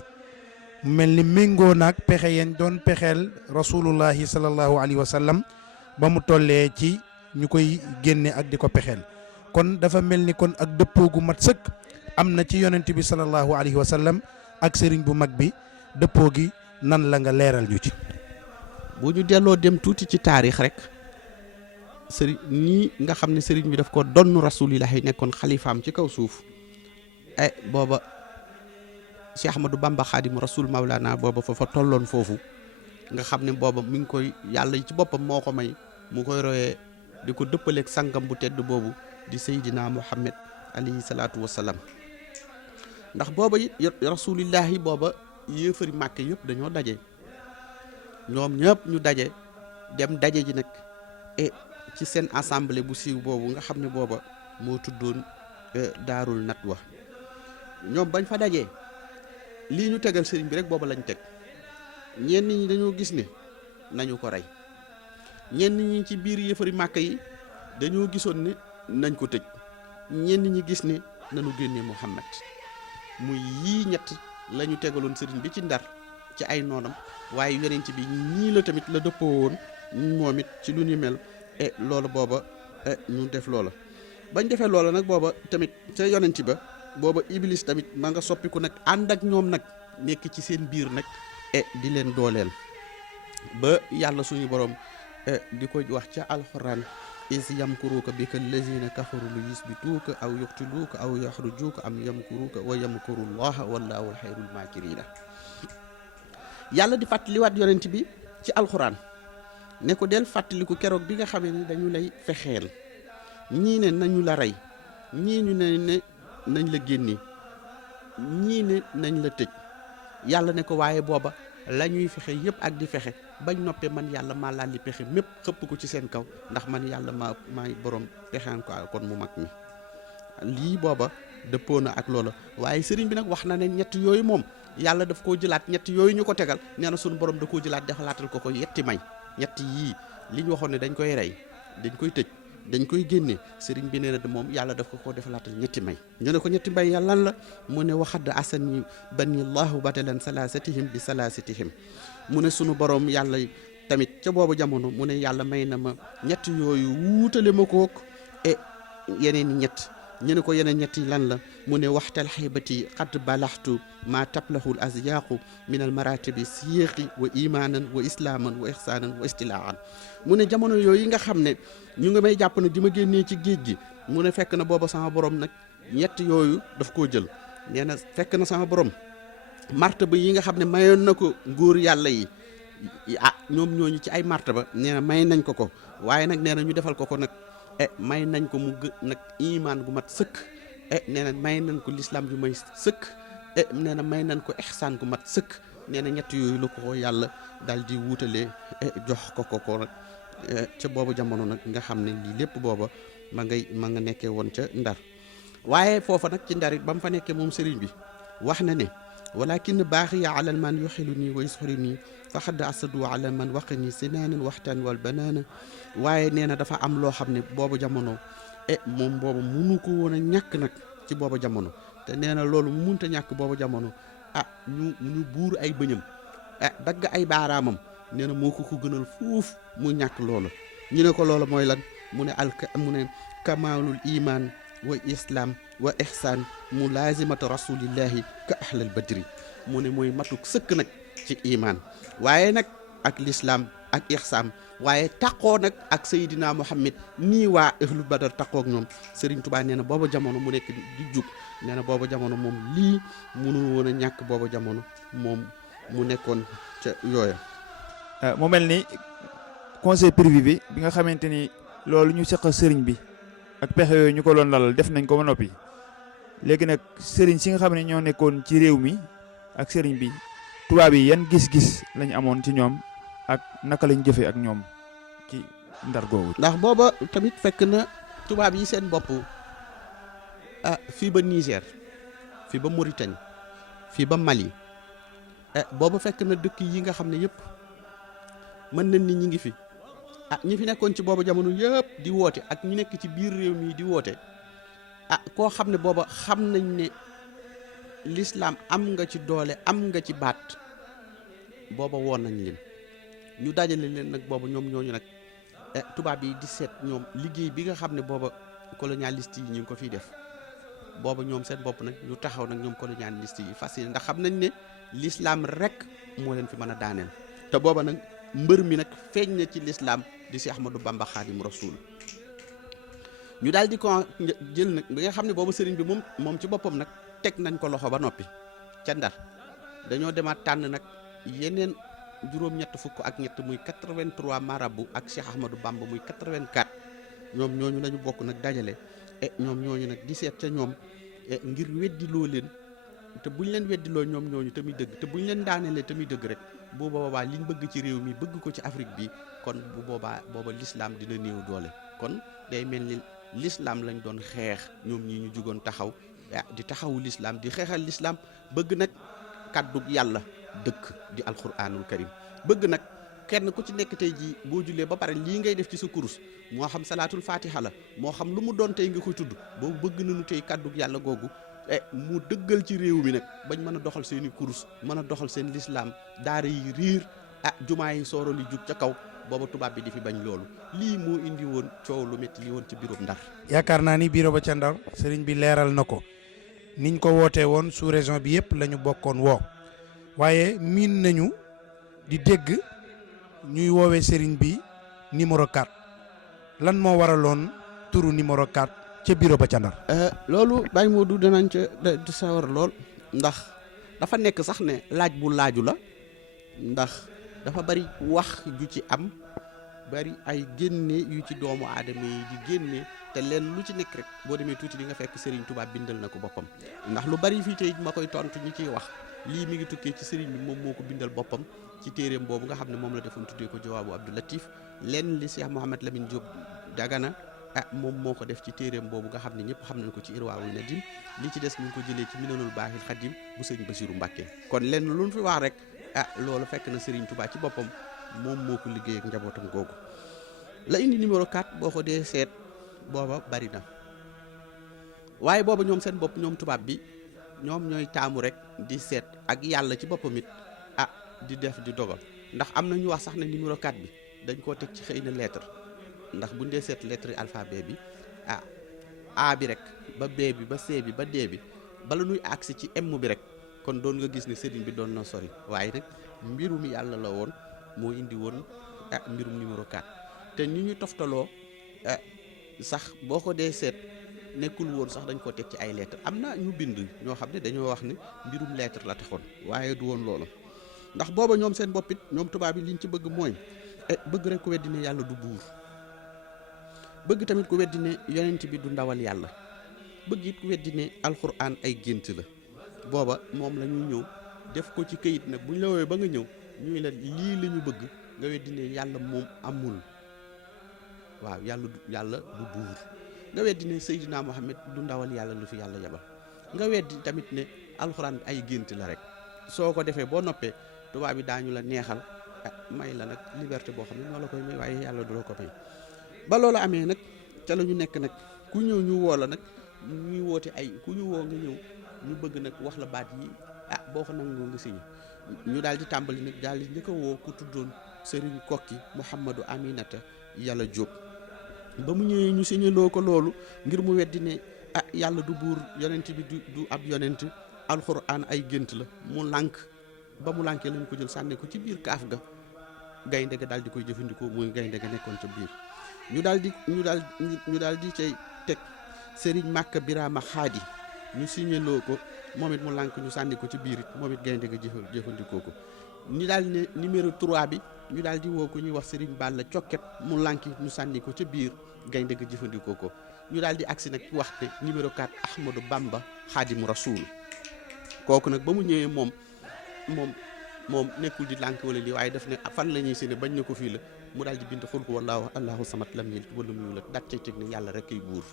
mu mel ni méngoo naag pexe yañ doon pexeel rasulullahi sallallahu alayhi wa sallam ba mu tollee ci ñu koy génne ak di ko pexeel kon dafa mel ni kon ak dëppoo gu mat sëkk am na ci yonent bi sallallahu alayhi wa sallam ak sëriñ bu mag bi dëppoo gi nan la nga leeral ñu ci. bu ñu delloo dem tuuti ci taarix rek sëriñ ñii nga xam ne sëriñ bi daf ko donn rasulillahi nekkoon xalifaam ci kaw suuf booba Cheikh Ahmadou Bamba Xaadimu Rasul Mawlana booba fa tolloon foofu nga xam ne booba mi ngi koy yàlla ci boppam moo ko may mu koy royee di ko dëppaleeg sangam bu tedd boobu di Seydina Muhammad alayhi salaatu wassalaam ndax booba it rasulillahi booba yéefari màkk yëpp dañoo daje ñoom ñëpp ñu daje dem daje ji nag ci seen assemblée bu siiw boobu nga xam ne booba moo tuddoon daarul natwa ñoom bañ fa dajee lii ñu tegal sëriñ bi rek booba lañ teg ñenn ñi dañoo gis ne nañu ko rey ñenn ñi ci biir yëfari màkk yi dañoo gisoon ne nañ ko tëj ñenn ñi gis ne nañu génnee Muhammad muy yii ñett la ñu tegaloon sëriñ bi ci Ndar ci ay noonam waaye yonent bi ñii la tamit la dëppoo woon moom it ci lu ñu mel loolu booba ñu def loola bañ defee loola nag booba tamit ca yonent ba booba Iblis tamit ma nga soppiku nag ànd ak ñoom nag nekk ci seen biir nag di leen dooleel ba yàlla suñu borom di ko wax ca alxuraan is yamkuruka bika allazina kafaru lu yusbituuka aw yuqtiluuka aw yaxrujuuka am yamkuruka wa yamkurullaha wallahu xayrul maakirina yàlla di fàttaliwaat yonent bi ci alxuraan ne ko del fàttaliku keroog bi nga xamee ni dañu lay fexeel ñii ne nañu la rey ñii ñu ne nañ la génne ñii ne nañ la tëj yàlla ne ko waaye booba la ñuy fexe yëpp ak di fexe bañ noppee man yàlla maa laal li pexe mépp xëpp ko ci seen kaw ndax man yàlla maay borom pexaan ko kon mu mag mi lii booba dëppoo na ak loola waaye sëriñ bi nag wax na ne ñett yooyu moom yàlla daf koo jëlaat ñett yooyu ñu ko tegal nee na suñu borom da koo jëlaat defalaatal ko yetti may ñett yii li ñu waxoon ne dañ koy rey dañ koy tëj dañ koy génne sëriñ bi nee na moom yàlla daf ko defalaatal ñetti may ñu ne ko ñetti may yàlla lan la mu ne waxadd asani bani llahu badalan salaasatihim bi salaasatihim mu ne sunu borom yàlla tamit ca boobu jamono mu ne yàlla may na ma ñett yooyu wuutale ma kook yeneen i ñett ñu ne ko yeneen ñett yi lan la mu ne waxtal xaybati qad balaxtu ma tablahul asyaaqu min al maratibi siyeqi wa imaanan wa islaaman wa ixsaanan wa istilaan mu ne jamono yooyu nga xam ne ñu ngi may jàpp ne di ma génnee ci géej gi mu ne fekk na booba sama borom nag ñett yooyu daf koo jël nee na fekk na sama borom martaba yi nga xam ne mayoon na ko góor yàlla yi ñoom ñooñu ci ay martaba nee na may nañ ko waaye nag nee na ñu defal ko nag may nañ ko mu nag imaan gu mat sëkk nee na may nañ ko lislaam yu may sëkk nee na may nañ ko ixsaan gu mat sëkk nee na ñett yooyu la ko yàlla daal di wuutalee jox ko nag ca boobu jamono nag nga xam ne lii lépp booba ma nga nekkee woon ca Ndar waaye foofa nag ci Ndar it ba mu fa nekkee moom sëriñ bi wax na ne walakin baaxiya alal man yuxilu nii wa yusxiri nii fa xadd asadu ala man waqi nii sinaanan waxtaan wal banaana waaye nee na dafa am loo xam ne boobu jamono moom boobu munu ko woon a ñàkk nag ci boobu jamono te nee na loolu mu munta ñàkk boobu jamono ñu buur ay bëñam dagg ay baaraamam nee na moo ko gënal fuuf mu ñàkk loolu ñu ne ko loolu mooy lan mu ne kamaalul iman wa islam wa ihsaan mu laazimata rasulillahi ka ahlal badri mu ne mooy matuk sëkk nag ci iman waaye nag ak l'islam ak ihsaan waaye taqoo nag ak Seydina Muhammad nii waa ahlu badar taqoo ak ñoom Serigne Touba nee na booba jamono mu nekk di jug nee na booba jamono moom lii munu woon a ñàkk booba jamono moom mu nekkoon ca yooya mu mel ni conseil privé bi nga xamante ni loolu ñu seq sëriñ bi ak pexe yooyu ñu ko doon lalal def nañ ko ba noppi léegi nag sëriñ si nga xam ne ñoo nekkoon ci réew mi ak sëriñ bi tubaab yi yan gis-gis lañ amoon ci ñoom ak naka lañ jëfee ak ñoom ci Ndar googu. ndax booba tamit fekk na tubaab yi seen bopp fii ba Niger fii ba Mauritanie fii ba Mali booba fekk na dëkk yi nga xam ne yëpp mën nañ ni ñi ngi fi ñi fi nekkoon ci booba jamono yëpp di woote ak ñi nekk ci biir réew mi di woote koo xam ne booba xam nañ ne lislaam am nga ci doole am nga ci baat booba woon nañ leen ñu dajale leen nag booba ñoom ñooñu nag tubaab yi di seet ñoom liggéey bi nga xam ne booba colonialiste yi ñu ngi ko fiy def booba ñoom seen bopp nag ñu taxaw nag ñoom colonialiste yi fas yéene ndax xam nañ ne lislaam rek moo leen fi mën a daaneel te booba nag mbër mi nag feeñ na ci lislaam di si Ahmadou Bamba Xaadim Rasul ñu daal di ko jël nag bi nga xam ne booba sëriñ bi moom ci boppam nag teg nañ ko loxo ba noppi ca Ndar dañoo demaat tànn nag yeneen juróom-ñett fukk ak ñett muy 83 marabu ak Cheikh Ahmadou Bamba muy 84 ñoom ñooñu la ñu bokk nag dajale ñoom ñooñu nag di seet ca ñoom ngir weddiloo leen te buñ leen weddiloo ñoom ñooñu tamit dëgg te buñ leen daanelee tamit dëgg rek bu boobaa liñ bëgg ci réew mi bëgg ko ci Afrique bi kon bu booba l'islam dina néew doole kon day mel ni l'islam lañ doon xeex ñoom ñi ñu jugoon taxaw di taxawu l'islam di xeexal l'islam bëgg nag kàddu yàlla dëkk di alquranul karim bëgg nag kenn ku ci nekk tey jii boo jullee ba pare lii ngay def ci sa kurus moo xam salaatul fatiha la moo xam lu mu doon tey nga koy tudd boobu bëgg nañu tey kàddu yàlla googu mu dëggal ci réew mi nag bañ mën a doxal seeni kurus mën a doxal seen lislaam daara yi riir jumaa yi sooro li jug ca kaw booba tubaab bi di fi bañ loolu lii moo indi woon coow lu métti li woon ci bureau Ndar. yaakaar naa ni bureau ba ca Ndar sëriñ bi leeral na ko niñ ko wootee woon sous région bi yëpp la ñu bokkoon woo waaye miin nañu di dégg ñuy woowee sëriñ bi numéro 4 lan moo waraloon turu numéro 4 ca bureau ba ca Ndar. loolu Baye Modou danañ ca di sawar lool ndax dafa nekk sax ne laaj bu laaju la ndax dafa bari wax ju ci am bari ay génne yu ci doomu aadama yi di génne te leen lu ci nekk rek boo demee tuuti di nga fekk Serigne Touba bindal na ko boppam ndax lu bari fii tey ma koy tontu ñi ciy wax lii mi ngi tukkee ci Serigne bi moom moo ko bindal boppam ci téeréem boobu nga xam ne moom la defoon tuddee ko Jawaabu Abdou Latif lenn li Cheikh Mouhamed Lamine Diop Dagana moom moo ko def ci téeréem boobu nga xam ne ñëpp xam nañ ko ci Irwaawul Nadim li ci des ñu ngi ko jëlee ci Minanul Baaxil Xadim bu Serigne Bassirou Mbacké kon lenn lu ñu fi wax rek loolu fekk na Serigne Touba ci boppam moom moo ko liggéey ak njabootam googu la indi numéro 4 boo ko dee seet booba bari na waaye booba ñoom seen bopp ñoom tubaab bi ñoom ñooy taamu rek di seet ak yàlla ci boppam it di def di dogal ndax am na ñu wax sax ne numéro 4 bi dañ koo teg ci xëy na lettre ndax buñ dee seet lettre yi alphabet bi A bi rek ba B bi ba C bi ba D bi bala nuy agsi ci M bi rek kon doon nga gis ne sëriñ bi doon na sori waaye nag mbirum yàlla la woon moo indi woon mbirum numéro 4 te ni ñu toftaloo sax boo ko dee seet nekkul woon sax dañ ko teg ci ay lettre am na ñu bind ñoo xam ne dañoo wax ne mbirum lettre la taxoon waaye du woon loolu ndax booba ñoom seen boppit ñoom tubaab yi liñ ci bëgg mooy bëgg rek ku weddi ne yàlla du buur bëgg tamit ku weddi ne yonent bi du ndawal yàlla bëgg it ku weddi ne alxuraan ay gént la booba moom la ñuy ñëw def ko ci këyit nag buñ la woowee ba nga ñëw ñuy la lii la ñu bëgg nga weddi ne yàlla moom amul waaw yàlla du buur nga weddi ne Seydina Mohamed du ndawal yàlla lu fi yàlla yabal nga weddi tamit ne alxuraan ay gént la rek soo ko defee boo noppee tubaab bi daañu la neexal may la nag liberté boo xam ne ñoo la koy may waaye yàlla du la ko may ba loolu amee nag ca la ñu nekk nag ku ñëw ñu woo la nag ñuy woote ay ku ñu woo nga ñëw ñu bëgg nag wax la baat yi boo ko nangoo nga siñu ñu daal di tàmbali nag daal di njëkk a woo ku tuddoon Serigne Kokki Mouhamadou Aminata Yàlla Diop ba mu ñëwee ñu signaloo ko loolu ngir mu weddi ne yàlla du buur yonent bi du ab yonent alxuraan ay gént la mu lànk ba mu lànkee lañu ko jël sànni ko ci biir kaaf ga gaynde ga daal di koy jëfandikoo muy gaynde ga nekkoon ca biir ñu daal di cay teg Serigne Makka Birama Xaadi ñu signaloo ko moom it mu lànk ñu sànni ko ci biir it moom it gaynde ga jëfandikoo ko ñu daal ne numéro 3 bi ñu daal di woo ko ñuy wax Serigne Balla Cokket mu lànki ñu sànni ko ca biir gaynde ga jëfandikoo ko ñu daal di agsi nag wax ne numéro 4 Ahmadou Bamba Xaadimu Rasuul kooku nag ba mu ñëwee moom nekkul di lànk wala lii waaye daf ne fan la ñuy séene bañ na ko fii la mu daal di bind xul huwallaahu allahu samad lam yalid wa lam yuulad daat cay teg ne yàlla rek kay buur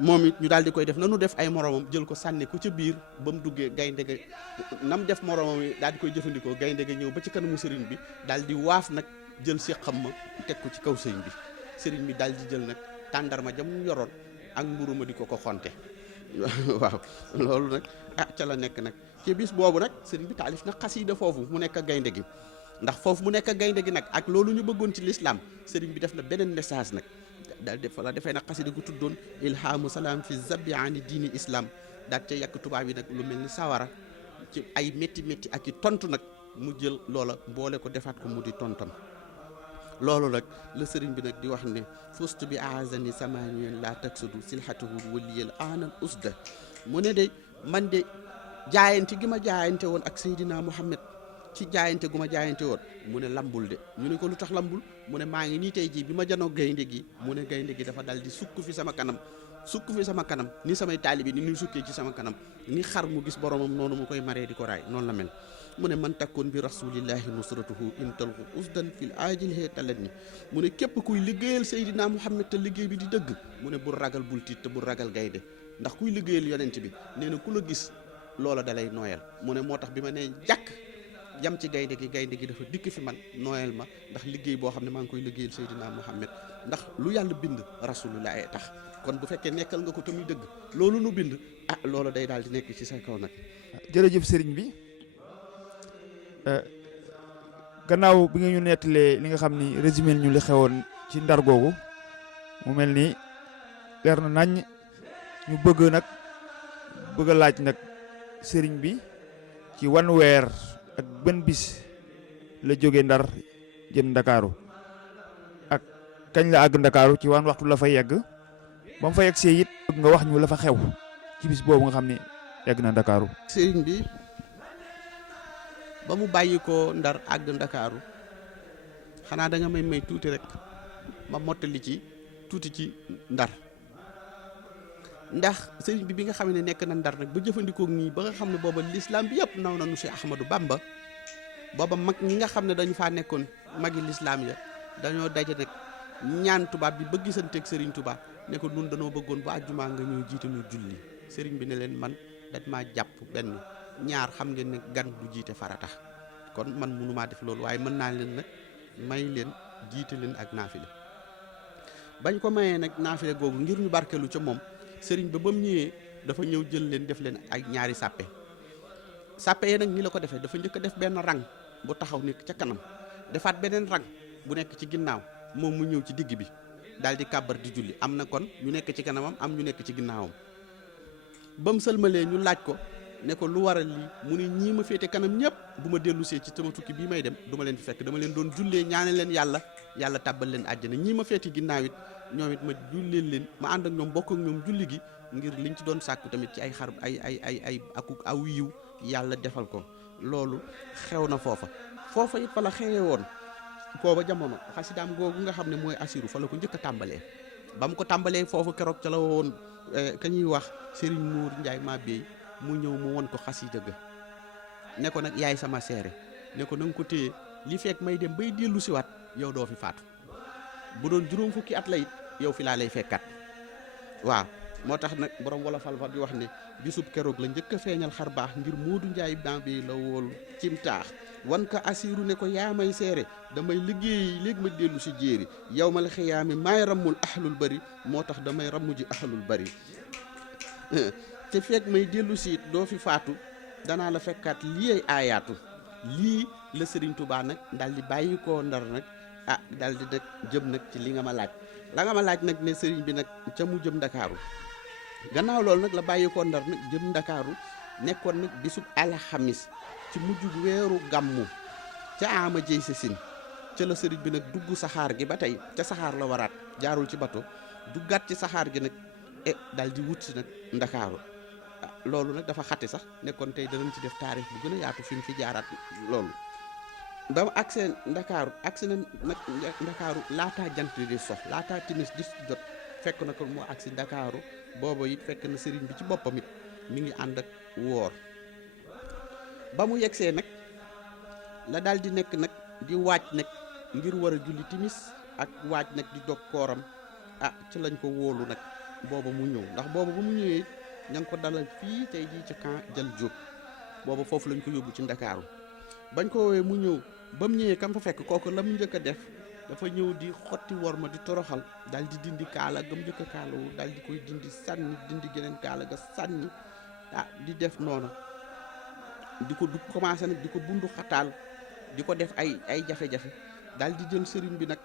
moom it ñu daal di koy def nanu def ay moromam jël ko sànni ko ca biir ba mu duggee gaynde ga nam def moromam yi daal di koy jëfandikoo gaynde ga ñëw ba ci kanamu sëriñ bi daal di waaf nag jël si xam ma teg ko ci kaw sëriñ bi daal di jël nag tàndarma jam yoroon ak mburu ma di ko xonte waaw loolu nag ca la nekk nag ci bis boobu nag sëriñ bi taalif nag xasiida foofu mu nekk gaynde gi ndax foofu mu nekk gaynde gi nag ak loolu ñu bëggoon ci l'islam sëriñ bi def na beneen message nag daal def la defee nag xasiida gu tuddoon ilhamu salaam fi zabi ani diini islam daal ca yàq tubaab yi nag lu mel ni sawara ci ay métti ak i tontu nag mu jël loola boole ko defaat ko mu di tontam loolu nag la sëriñ bi nag di wax ne fustu bi azani samaniyen la taksudu silhatuhu waliyel anal usda mu ne de man de jaayante gi ma jaayante woon ak Seydina Muhammad ci jaayante gu ma jaayante woon mu ne lambul de ñu ne ko lu tax lambul mu ne maa ngi nii tey jii bi ma janoo gaynde gi mu ne gaynde gi dafa dal di sukk fi sama kanam ni samay taalibi ni ñuy sukkee ci sama kanam ni xar mu gis boromam noonu mu koy maree di ko raay noonu la mel mu ne man takkoon bi rasulillahi nusratuhu intalhu usdan fil ajilhe talat ni mu ne képp kuy liggéeyal Seydina Muhammad te liggéey bi di dëgg mu ne bul ragal bul tiit te bul ragal gaynde ndax kuy liggéeyal yonent bi nee na ku la gis loola dalay nooyal mu ne moo tax bi ma nee jàkk jam ci gaynde gi dafa dikk fi man nooyal ma ndax liggéey boo xam ne maa ngi koy liggéeyal Seydina Muhammad ndax lu yàlla bind rasulullah ay tax kon bu fekkee nekkal nga ko te muy dëgg loolu nu bind loolu day daal di nekk ci sa kaw nag. jërëjëf sëriñ bi gannaaw bi nga ñu nettalee li nga xam ni résumé ñu li xewoon ci ndar googu mu mel ni leer na nañ ñu bëgg a laaj nag sëriñ bi ci wan weer ak benn bis la jóge ndar jëm ndakaaru ak kañ la àgg ndakaaru ci wan waxtu la fa yegg ba mu fa yegg see it nga wax ñu la fa xew ci bis boobu nga xam ne yegg na ndakaaru sëriñ bi ba mu bàyyi ko ndar àgg ndakaaru xanaa da nga may tuuti rek ma mottali ci tuuti ci ndar ndax sëriñ bi nga xam ne nekk na ndar nag ba jëfandikoo nii ba nga xam ne booba l'islam bi yëpp naw na nu Cheikh Ahmadou Bamba booba mag ñi nga xam ne dañu faa nekkoon magi l'islam ya dañoo daje nag ñaan tubaab bi ba gisanteeg sëriñ Tuubaa ne ko nun dañoo bëggoon ba àjjuma nga ñëw jiite ñu julli sëriñ bi ne leen man dañ maa jàpp benn ñaar xam ngeen ne gan du jiite farata kon man mënumaa def loolu waaye mën naa leen nag may leen jiite leen ak naafile bañ ko mayee nag naafile googu ngir ñu barkelu ca moom sëriñ ba mu ñëwee dafa ñëw jël leen def leen ay ñaari sàppe yi nag ni la ko defee dafa njëkk a def benn rang bu taxaw nekk ca kanam defaat beneen rang bu nekk ci ginnaaw moom mu ñëw ci digg bi daal di kàbbar di julli am na kon ñu nekk ci kanamam am ñu nekk ci ginnaawam ba mu sëlmalee ñu laaj ko ne ko lu waral lii mu ne ñii ma féete kanam ñëpp bu ma dellu see ci sama tukki bii may dem du ma leen fi fekk dama leen doon jullee ñaane leen yàlla tàbbal leen àjjana ñii ma féete ginnaaw it ñoom it ma julleen leen ma ànd ak ñoom bokk ak ñoom julli gi ngir liñ ci doon sàkku tamit ci ay xar ay akuk aw yiw yàlla defal ko loolu xew na foofa it fa la xewee woon booba jamono xasidaam googu nga xam ne mooy asiru fa la ko njëkk a tàmbalee ba mu ko tàmbalee foofu keroog ca la woon ka ñuy wax Serigne Mour Ndiaye maa béy mu ñëw mu won ko xasida ga ne ko nag yaay sama seere ne ko na nga ko téye li fekk may dem bay dellu siwaat yow doo fi faatu bu doon juróom fukki at la it yow fi laa lay fekkat waaw moo tax nag borom wala fal fa di wax ne bisub keroog la njëkk a feeñal xar baax ngir Moodu Njaay maa béy la woolu cim taax wan ko asiru ne ko yaa may seere damay liggéey léegi ma dellu si jéeri yow ma la xiyaami maay rammul ahlul bari moo tax damay rammu ji ahlul bari te fekk may dellu siit doo fi faatu danaa la fekkaat lii ay aayaatu lii la Sëriñ Tuubaa nag daal di bàyyi koo ndar nag daal di nag jëm nag ci li nga ma laaj nag ne sëriñ bi nag ca mu jëm ndakaaru gannaaw loolu nag la bàyyi koo ndar nag jëm ndakaaru nekkoon nag bisub alxamis ci mujjug weeru gàmmu ca ama jëy sa sin ca la sëriñ bi nag dugg saxaar gi ba tey ca saxaar la waraat jaarul ci bato duggaat ci saxaar gi nag daal di wut si nag ndakaaru loolu nag dafa xati sax nekkoon tey danañ ci def taarix bu gën a yaatu fi mu fi jaaraat loolu ba mu agsee ndakaaru agsi na nag ndakaaru laataa jant di sox laataa timis di jot fekk na ko moo agsi ndakaaru booba it fekk na sëriñ bi ci boppam it mi ngi ànd ak woor ba mu yegsee nag la daal di nekk nag di waaj nag ngir war a julli timis ak waaj nag di dog kooram ci lañ ko wóolu nag booba mu ñëw ndax booba ba mu ñëwee ña ngi ko dalal fii tey jii ci camp Jal Jóob booba foofu lañ ko yóbbu ci ndakaaru bañ ko woowee mu ñëw ba mu ñëwee kam fa fekk kooku la mu njëkk a def dafa ñëw di xotti worma di toroxal daal di dindi kaala gam njëkk a kaalawu daal di koy dindi sànni dindi geneen kaala ga sànni di def noonu di ko commencé nag di ko bundu xataal di ko def ay jafe-jafe daal di jël sëriñ bi nag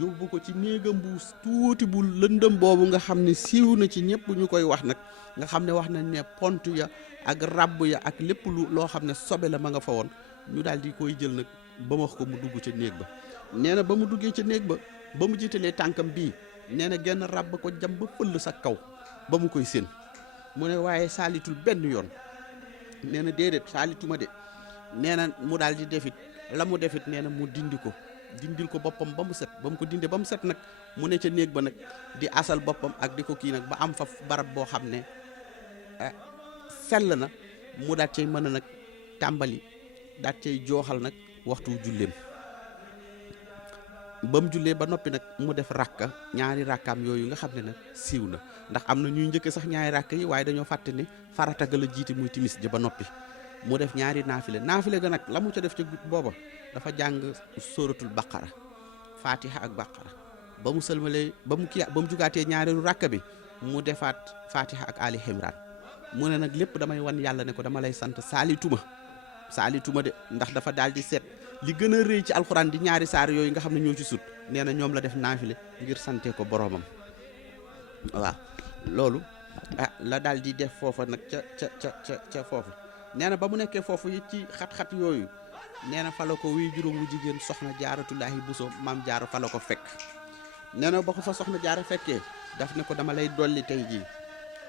yóbbu ko ci néegam bu tuuti bu lëndëm boobu nga xam ne siiw na ci ñëpp ñu koy wax nag nga xam ne wax nañ ne pont ya ak rabb ya ak lépp loo xam ne sobe la ma nga fa woon ñu daal di koy jël nag ba wax ko mu dugg ca néeg ba nee na ba mu duggee ca néeg ba ba mu jiitalee tànkam bii nee na genn rabb ko jam ba fëll sa kaw ba mu koy séen mu ne waaye saalitul benn yoon nee na déedéet saalituma de nee na mu daal di defit la mu defit nee na mu dindil ko boppam ba mu set ba mu ko dindee ba mu set nag mu ne ca néeg ba nag di asal boppam ak di ko kii nag ba am fa barab boo xam ne sell na mu daat cay mën a nag tàmbali daat cay jooxal nag waxtu julleem ba mu jullee ba noppi nag mu def rakka ñaari rakkaam yooyu nga xam ne nag siiw na ndax am na ñuy njëkk sax ñaari rakka yi waaye dañoo fàtte ne farata ga la jiite muy timis ja ba noppi mu def ñaari naafile ga nag la mu ca def ca booba dafa jàng sóoratul baqara fatiha ak baqara ba mu sëlmalee ba mu jugaatee ñaareelu rakka bi mu defaat fatiha ak ali imran mu ne nag lépp damay wan yàlla ne ko dama lay sant saalituma de ndax dafa daal di seet li gën a rëy ci alxuraan di ñaari saar yooyu nga xam ne ñoo ci sut nee na ñoom la def naafile ngir sante ko boroomam waaw loolu la daal di def foofa nag ca foofu nee na ba mu nekkee foofu it ci xat-xat yooyu nee na fa la ko wuy juróom wu jigéen soxna jaaratullaahi buso maam jaara fa la ko fekk nee na ba ko fa soxna jaara fekkee daf ne ko dama lay dolli tey jii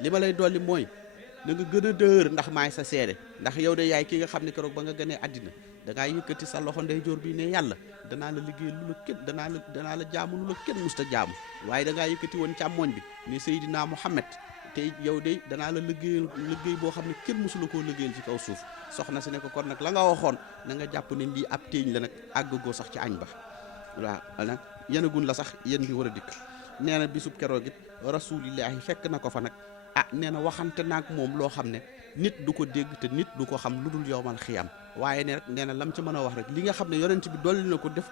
li ma lay dolli mooy na nga gën a dëër ndax maay sa seede ndax yow de yaay ki nga xam ne keroog ba nga gënee àddina dangaa yëkkati sa loxo ndeyjoor bi ne yàlla danaa la liggéey lu la kenn danaa la jaamu lu la kenn musta jaamu waaye dangaa yëkkati woon càmmooñ bi ne Seydina Muhammad te yow de danaa la liggéey boo xam ne kenn musula koo liggéeyal ci kaw suuf soxna si ne ko kon nag la nga waxoon na nga jàpp ne lii ab téeñ la nag àggagoo sax ci añ ba waaw nag yenagun la sax yéen bi war a dikk nee na bisub keroog it rasulillahi fekk na ko fa nag nee na waxante naag moom loo xam ne nit du ko dégg te nit du ko xam lu dul yowmal xiyam waaye ne rek nee na lam ci mën a wax rek li nga xam ne yonent bi dolli na ko def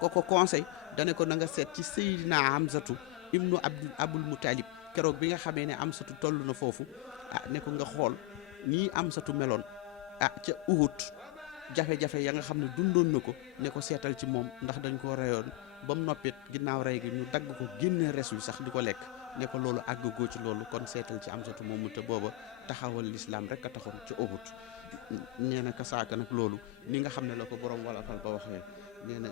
ko conseil dane ko na nga seet ci Seydina Hamzatu ibnu Abdul Mutalib keroog bi nga xamee ne Amsatu toll na foofu ne ko nga xool nii Amsatu meloon ca Uhud jafe-jafe ya nga xam ne dundoon na ko ne ko seetal ci moom ndax dañ koo reyoon ba mu noppit ginnaaw rey gi ñu dagg ko génne res wi sax di ko lekk ne ko loolu àggagoo ci loolu kon seetal ci Amsatu moomu te booba taxawal lislaam rek a taxoon ca Uhud nee na kasaaka nag loolu ni nga xam ne la ko borom wala fal ba waxee nee na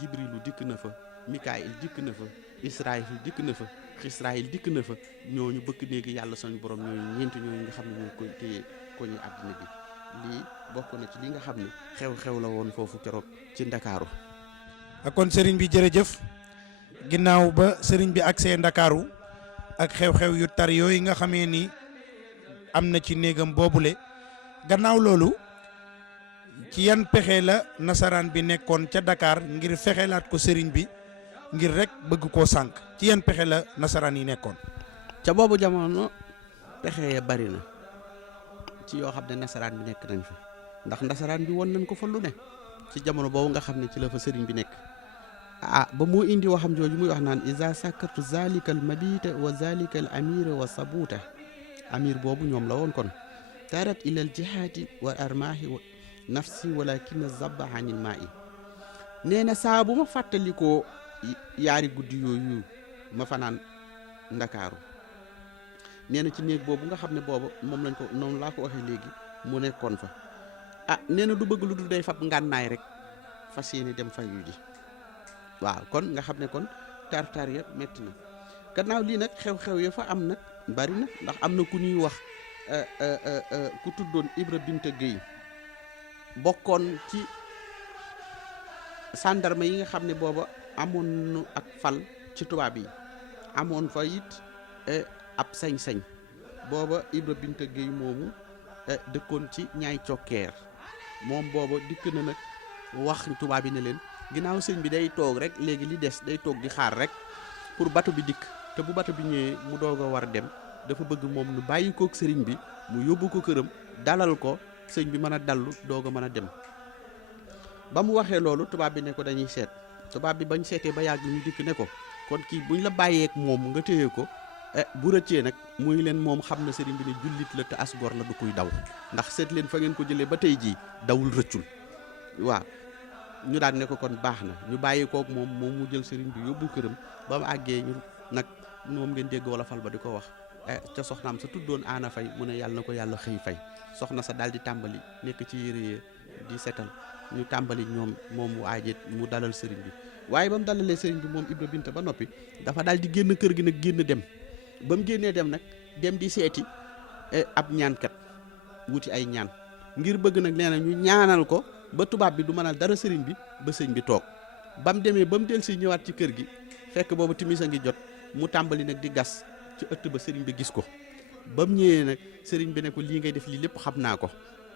Jibrilu dikk na fa Mikaayil dikk na fa Israayil dikk na fa Israayil dikk na fa ñooñu bëkk néegi yàlla suñu borom ñooñu ñeenti ñooñu nga xam ne ñoo koy téye ko ñu àddina bi lii bokk na ci li nga xam ne xew-xew la woon foofu keroog ci Ndakaaru. kon sëriñ bi jërëjëf ginnaaw ba sëriñ bi agsee Ndakaaru ak xew-xew yu tar yooyu nga xamee ni am na ci néegam boobule gannaaw loolu ci yan pexe la nasaraan bi nekkoon ca Dakar ngir fexelaat ko sëriñ bi ngir rek bëgg koo sànq ci yan pexe la nasaraan yi nekkoon. ca boobu jamono pexe ya bari na ci yoo xam ne nasaraan bi nekk nañ fa ndax nasaraan bi won nañ ko fa lu ne ci jamono boobu nga xam ne ci la fa sëriñ bi nekk ba moo indi waxam jooju muy wax naan isa sakartu zalikal mabita wa zalikal amira wa sabuta amir boobu ñoom la woon kon tarat ilal jihaati wa armaahi wa nafsi walakin zabba anil maa i nee na saa bu ma fàttalikoo yaari guddi yooyu ma fanaan Ndakaaru nee na ci néeg boobu nga xam ne boobu moom lañ ko noonu laa ko waxee léegi mu nekkoon fa nee na du bëgg lu dul day fab ngànnaay rek fas yéene dem fayu ji waaw kon nga xam ne kon tar-tar ya metti na gannaaw lii nag xew-xew ya fa am nag bari na ndax am na ku ñuy wax ku tuddoon Ibra Binta Gueye bokkoon ci sandarma yi nga xam ne booba amoon nu ak fal ci tubaab yi amoon fa it ab sañ-sañ booba Ibra Binta Gueye moomu dëkkoon ci ñaay cokkeer moom booba dikk na nag wax tubaab yi ne leen ginnaaw sëñ bi day toog rek léegi li des day toog di xaar rek pour bato bi dikk te bu bato bi ñëwee mu doog a war dem dafa bëgg moom nu bàyyi kook sëriñ bi mu yóbbu ko këram dalal ko sëñ bi mën a dallu doog a mën a dem ba mu waxee loolu tubaab bi ne ko dañuy seet tubaab bi bañ seetee ba yàgg ñu dikk ne ko kon kii buñ la bàyyeek moom nga téye ko bu rëccee nag muy leen moom xam na sëriñ bi ne jullit la te as gor la du kuy daw ndax seet leen fa ngeen ko jëlee ba tey jii dawul rëccul waaw ñu daan ne ko kon baax na ñu bàyyi kook moom mu jël sëriñ bi yóbbu këram ba mu àggee ñu nag moom ngeen dégg wala fal ba di ko wax ca soxnaam sa tuddoon aana fay mu ne yàlla na ko yàlla xëy fay soxna sa daal di tàmbali nekk ci yére di setal ñu tàmbali ñoom moom mu aajet mu dalal sëriñ bi waaye ba mu dalalee sëriñ bi moom Ibra Binta ba noppi dafa daal di génn kër gi nag génn dem ba mu génnee dem nag dem di seeti ab ñaankat wuti ay ñaan ngir bëgg nag nee na ñu ñaanal ko ba tubaab bi du mënal dara sëriñ bi ba sëriñ bi toog ba mu demee ba mu del si ñëwaat ci kër gi fekk boobu timis a ngi jot mu tàmbali nag di gas ci ëtt ba sëriñ bi gis ko ba mu ñëwee nag sëriñ bi ne ko lii ngay def lii lépp xam naa ko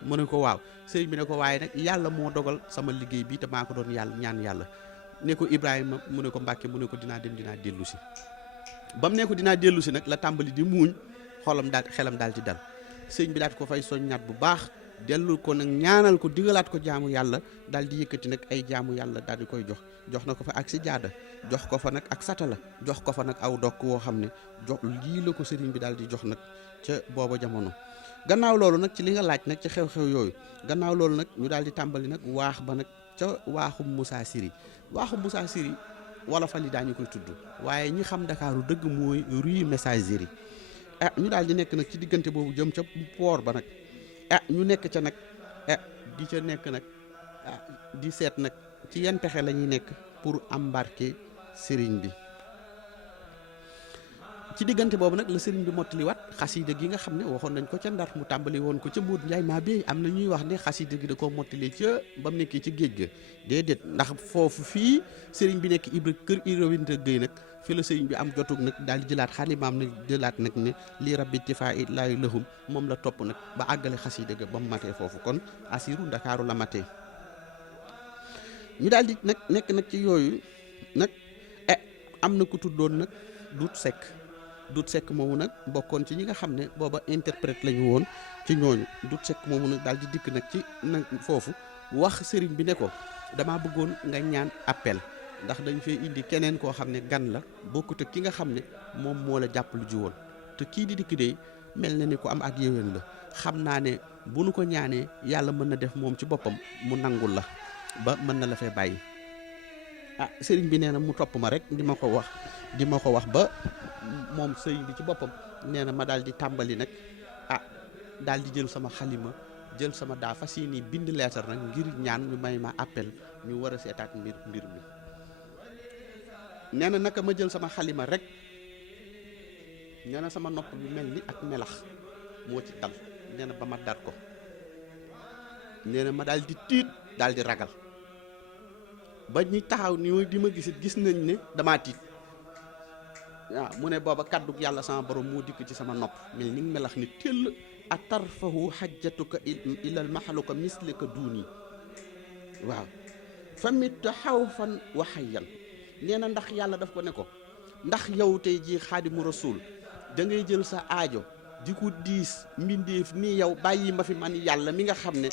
mu ne ko waaw sëriñ bi ne ko waaye nag yàlla moo dogal sama liggéey bi te maa ko doon yàlla ñaan yàlla ne ko Ibrahima mu ne ko Mbàkke mu ne ko dinaa dem dinaa dellu si ba mu ne ko dinaa dellu si nag la tàmbali di muuñ xelam daal di dal sëriñ bi daal ko fay soññaat bu baax dellu ko nag ñaanal ko digalaat ko jaamu yàlla daal di yëkkati nag ay jaamu yàlla daal di koy jox na ko fa ak si jaada jox ko fa nag ak satala jox ko fa nag aw dokk woo xam ne jox lii la ko sëriñ bi daal di jox nag ca booba jamono gannaaw loolu nag ci li nga laaj nag ci xew-xew yooyu gannaaw loolu nag ñu daal di tàmbali nag waax ba nag ca waaxum Moussa Siri wala fa li daañu koy tudd waaye ñi xam Ndakaaru dëgg mooy rue Messagerie ñu daal di nekk nag ci diggante boobu jëm ca port ba nag ñu nekk ca nag di ca nekk nag di seet nag ci yan pexe la ñuy nekk pour embarquer sëriñ bi ci diggante boobu nag la sëriñ bi mottaliwaat xasida gi nga xam ne waxoon nañ ko ca Ndar mu tàmbali woon ko ca Mbour Ndiaye maa bi am na ñuy wax ne xasida gi da koo mottali ca ba mu nekkee ci géej ga déedéet ndax foofu fii sëriñ bi nekk kër Ibra Binta Gueye nag fi la sëriñ bi am jotug nag daal di jëlaat xalimaam nag jëlaat nag ne lii rabbi tifaa it laayu lahum moom la topp nag ba àggale xasida ga ba mu matee foofu kon asiru Ndakaaru la matee ñu daal di nag nekk nag ci yooyu nag am na ku tuddoon nag Dut Seck moomu nag bokkoon ci ñi nga xam ne booba interprète la ñu woon ci ñooñu Dut Seck moomu nag daal di dikk nag ci nag foofu wax sëriñ bi ne ko damaa bëggoon nga ñaan appel ndax dañ fee indi keneen koo xam ne gan la bokkut ak ki nga xam ne moom moo la jàppalu ji woon te kii di dikk de mel na ni ko am ak yéwén la xam naa ne bu nu ko ñaanee yàlla mën na def moom ci boppam mu nangul la ba mën na la fee bàyyi sëriñ bi nee na mu topp ma rek di ma ko wax ba moom sëriñ bi ci boppam nee na ma daal di tàmbali nag daal di jël sama xalima jël sama daa fas yéene bind leetar nag ngir ñaan ñu may ma appel ñu war a seetaat mbir mi nee na naka ma jël sama xalima rek nee na sama nopp bi mel ni ak melax moo ci dal nee na ba ma dar ko nee na ma daal di tiit daal di ragal ba ñi taxaw ni di ma gis nañ ne damaa tiit waaw mu ne booba kaddu yàlla sama borom moo dikk ci sama nopp mel ni melax ni tëll a tarfahu xajjatuka ilal maxaluka mislika duuni waaw fa mit xaw fan waxayan nee na ndax yàlla daf ko ne ko ndax yow tey jii xaadimu rasul da ngay jël sa aajo di ko diis mbindeef nii yow bàyyi ma fi man yàlla mi nga xam ne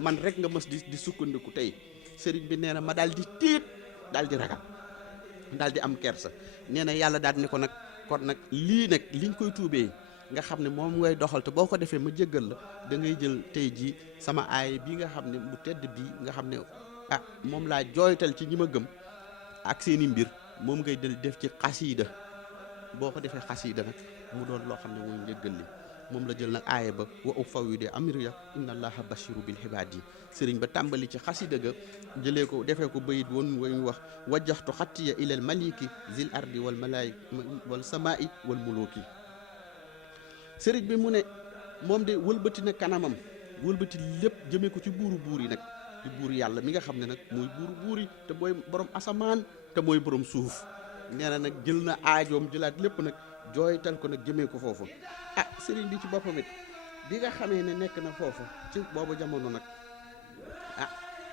man rek nga mës di sukkandiku tey sëriñ bi nee na ma daal di tiit daal di ragal daal di am kersa nee na yàlla daal ne ko nag kon nag lii nag liñ koy tuubee nga xam ne moom ngay doxal te boo ko defee ma jéggal la da ngay jël tey jii sama aay bi nga xam ne bu tedd bii nga xam ne moom laa jooytal ci ñi ma gëm ak seeni mbir moom ngay def ci xasiida boo ko defee xasiida nag mu doon loo xam ne mooy njëggal li moom la jël nag aaya ba wa ufawwidu amriya inna allaha bashiru bil ibaad yi sëriñ ba tàmbali ci xasida ga jëlee ko defee ko bayit woon wañu wax wajjaxtu xattiya ilal maliki zil ardi wal malaay wal samaa'i wal muluki sëriñ bi mu ne moom de wëlbati na kanamam wëlbati lépp jëmee ko ci buuru buur yi nag di buur yàlla mi nga xam ne nag mooy buuru buur yi te mooy borom asamaan te mooy borom suuf nee na nag jël na aajoom jëlaat lépp nag jooytal ko nag jëmee ko foofu sëriñ bi ci boppam it bi nga xamee ne nekk na foofu ci boobu jamono nag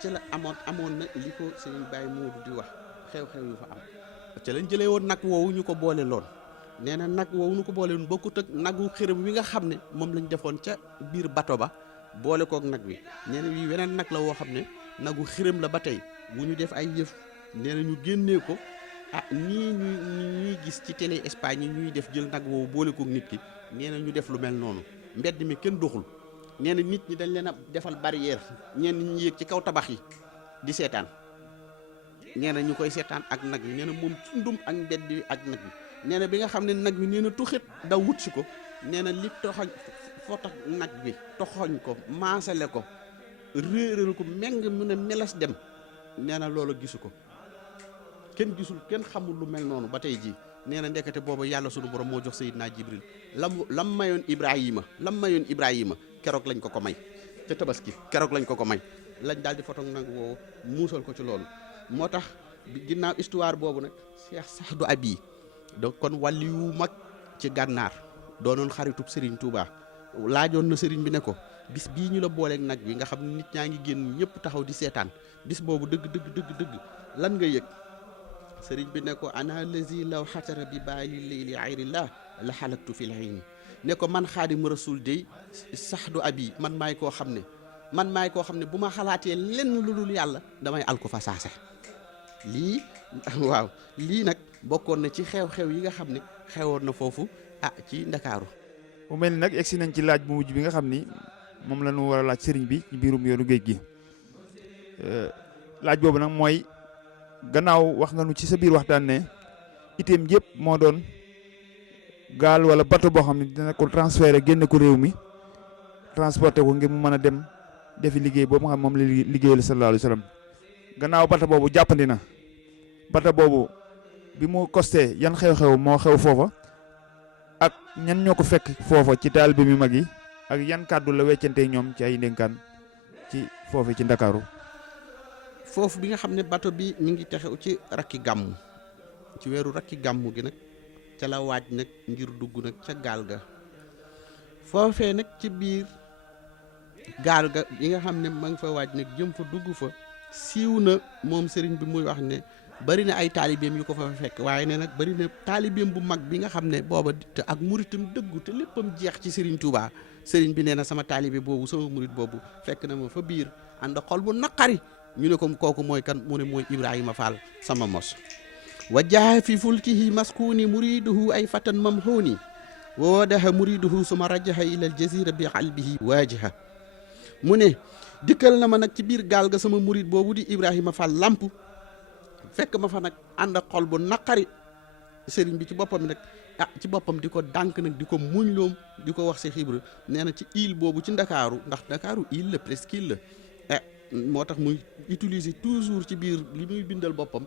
ci la amoon na li ko sëriñ Baye Moodu di wax xew-xew yu fa am ci lañ jëlee woon nag woowu ñu ko boole loon nee na nag woowu ñu ko boole loon bokkut ak nagu xërëm wi nga xam ne moom lañ defoon ca biir bato ba boole kook nag wi nee na wi weneen nag la woo xam ne nagu xërëm la ba tey bu ñu def ay yëf nee na ñu génnee ko nii ñuy gis ci télé Espagne yi ñuy def jël nag woowu boole kook nit ki nee na ñu def lu mel noonu mbedd mi kenn doxul nee na nit ñi dañ leen a defal barrière ñenn ñi yéeg ci kaw tabax yi di seetaan nee na ñu koy seetaan ak nag wi nee na moom tundum ak mbedd bi ak nag wi nee na bi nga xam ne nag wi nee na tuxit daw wut si ko nee na li toxañ foo tax nag bi toxoñ ko maasale ko réeral ko meng mu ne meles dem nee na loolu gisu ko kenn gisul kenn xamul lu mel noonu ba tey jii nee na ndekete boobu yàlla sunu borom moo jox Seydina Jibril lam mayoon Ibrahima keroog lañ ko may te tabaski keroog lañ ko may lañ daal di fotoog nag woowu muusal ko ci loolu moo tax ginnaaw histoire boobu nag Cheikh Saadu Abi donc kon wàlli yu mag ci gànnaar doonoon xaritub Serigne Touba laajoon na Serigne bi ne ko bis bii ñu la booleeg nag bi nga xam ne nit ñaa ngi génn ñëpp taxaw di seetaan bis boobu dëgg lan nga yëg Serigne bi ne ko ana lazi law xatara bi baali leyli ayrillah la xalaktu fi lxayni ne ko man Xaadimu Rasuul dey Saadu Abi man maay koo xam ne bu ma xalaatee lenn lu dul yàlla damay alko fa saase lii waaw lii nag bokkoon na ci xew-xew yi nga xam ne xewoon na foofu ci Ndakaaru. mu mel ni nag egsi nañ ci laaj bu mujj bi nga xam ni moom la ñu war a laaj sëriñ bi ci biirum yoonu géej gi laaj boobu nag mooy gannaaw wax nga nu ci sa biir waxtaan ne itam yëpp moo doon gaal wala bato boo xam ne dina ko transféré génne ko réew mi transporté ko ngir mu mën a dem defi liggéey boobu nga xam moom la liggéeyal sallallahu alayhi wa sallam gannaaw bato boobu jàppandi na bato boobu bi mu costé yan xew-xew moo xew foofa ak ñan ñoo ko fekk foofa ci taalibe mi mag yi ak yan kàddu la weccante ñoom ci ay ndénkaan ci foofu ci Ndakaaru foofu bi nga xam ne bato bi mi ngi taxaw ci rakki gàmmu ci weeru rakki gàmmu gi nag ca la waaj nag ngir dugg nag ca gaal ga foofee nag ci biir gaal ga yi nga xam ne ma ngi fa waaj nag jëm fa dugg fa siiw na moom sëriñ bi muy wax ne bari na ay taalibeem yu ko fa fekk waaye ne nag bari na taalibeem bu mag bi nga xam ne booba te ak muritam dëggu te léppam jeex ci sëriñ Touba sëriñ bi nee na sama taalibe boobu sama murit boobu fekk na ma fa biir ànd xol bu naqari ñu ne ko kooku mooy kan mu ne mooy Ibrahima Fall sama mos wajjaha fi fulkihi maskuni muriduhu ay fatan mamhuni wa wadaha muriduhu suma rajaha ila al jazira bi qalbihi waajiha mu ne dikkal na ma nag ci biir gaal ga sama murid boobu di Ibrahima Fall lamp fekk ma fa nag ànd ak xol bu naqari sëriñ bi ci boppam nag ci boppam di ko dànk nag di ko muñ loom di ko wax Cheikh Ibra nee na ci île boobu ci Ndakaaru ndax Ndakaaru île la presqu'île la moo tax muy utiliser toujours ci biir li muy bindal boppam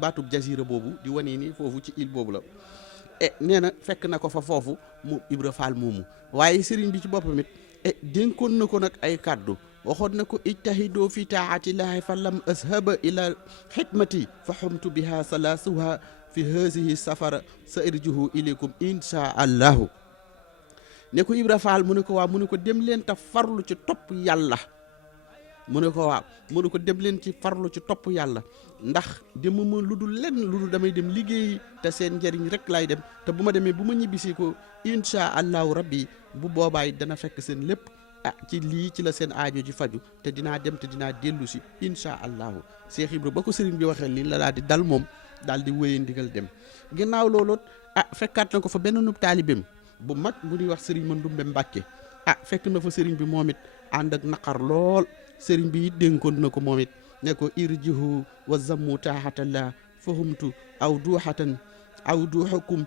baatub jazira boobu di wane ni foofu ci île boobu la nee na fekk na ko fa foofu mu Ibra Fall moomu waaye sëriñ bi ci boppam it dénkoon na ko nag ay kàddu waxoon na ko ijtahidoo fi taatillahi fa lam ashaba ila xidmati fa xumtu biha salaasuha fi haasihi safara sa irjuhu ilaykum insha allahu ne ko Ibra Fall mu ne ko waaw mu ne ko dem leen te farlu ci topp yàlla mu ne ko waaw mu ne ko dem leen ci farlu ci topp yàlla ndax demuma lu dul lenn lu dul damay dem liggéeyi te seen njëriñ rek laay dem te bu ma demee bu ma ñibbisi ko insha allahu rabbi bu boobaay dana fekk seen lépp ci lii ci la seen aajo ji faju te dinaa dem te dinaa dellu si insha allahu Cheikh Ibra ba ko sëriñ bi waxee lii la daal di dal moom daal di wéyee ndigal dem ginnaaw loolu fekkaat na ko fa benn nub taalibeem bu mag bu ñuy wax sëriñ Mandumbe Mbàkke fekk na fa sëriñ bi moom it ànd ak naqar lool sëriñ bi it dénkoon na ko moom it ne ko irjihu wa zammu taaxatallah fahumtu aw duuxatan aw duuxakum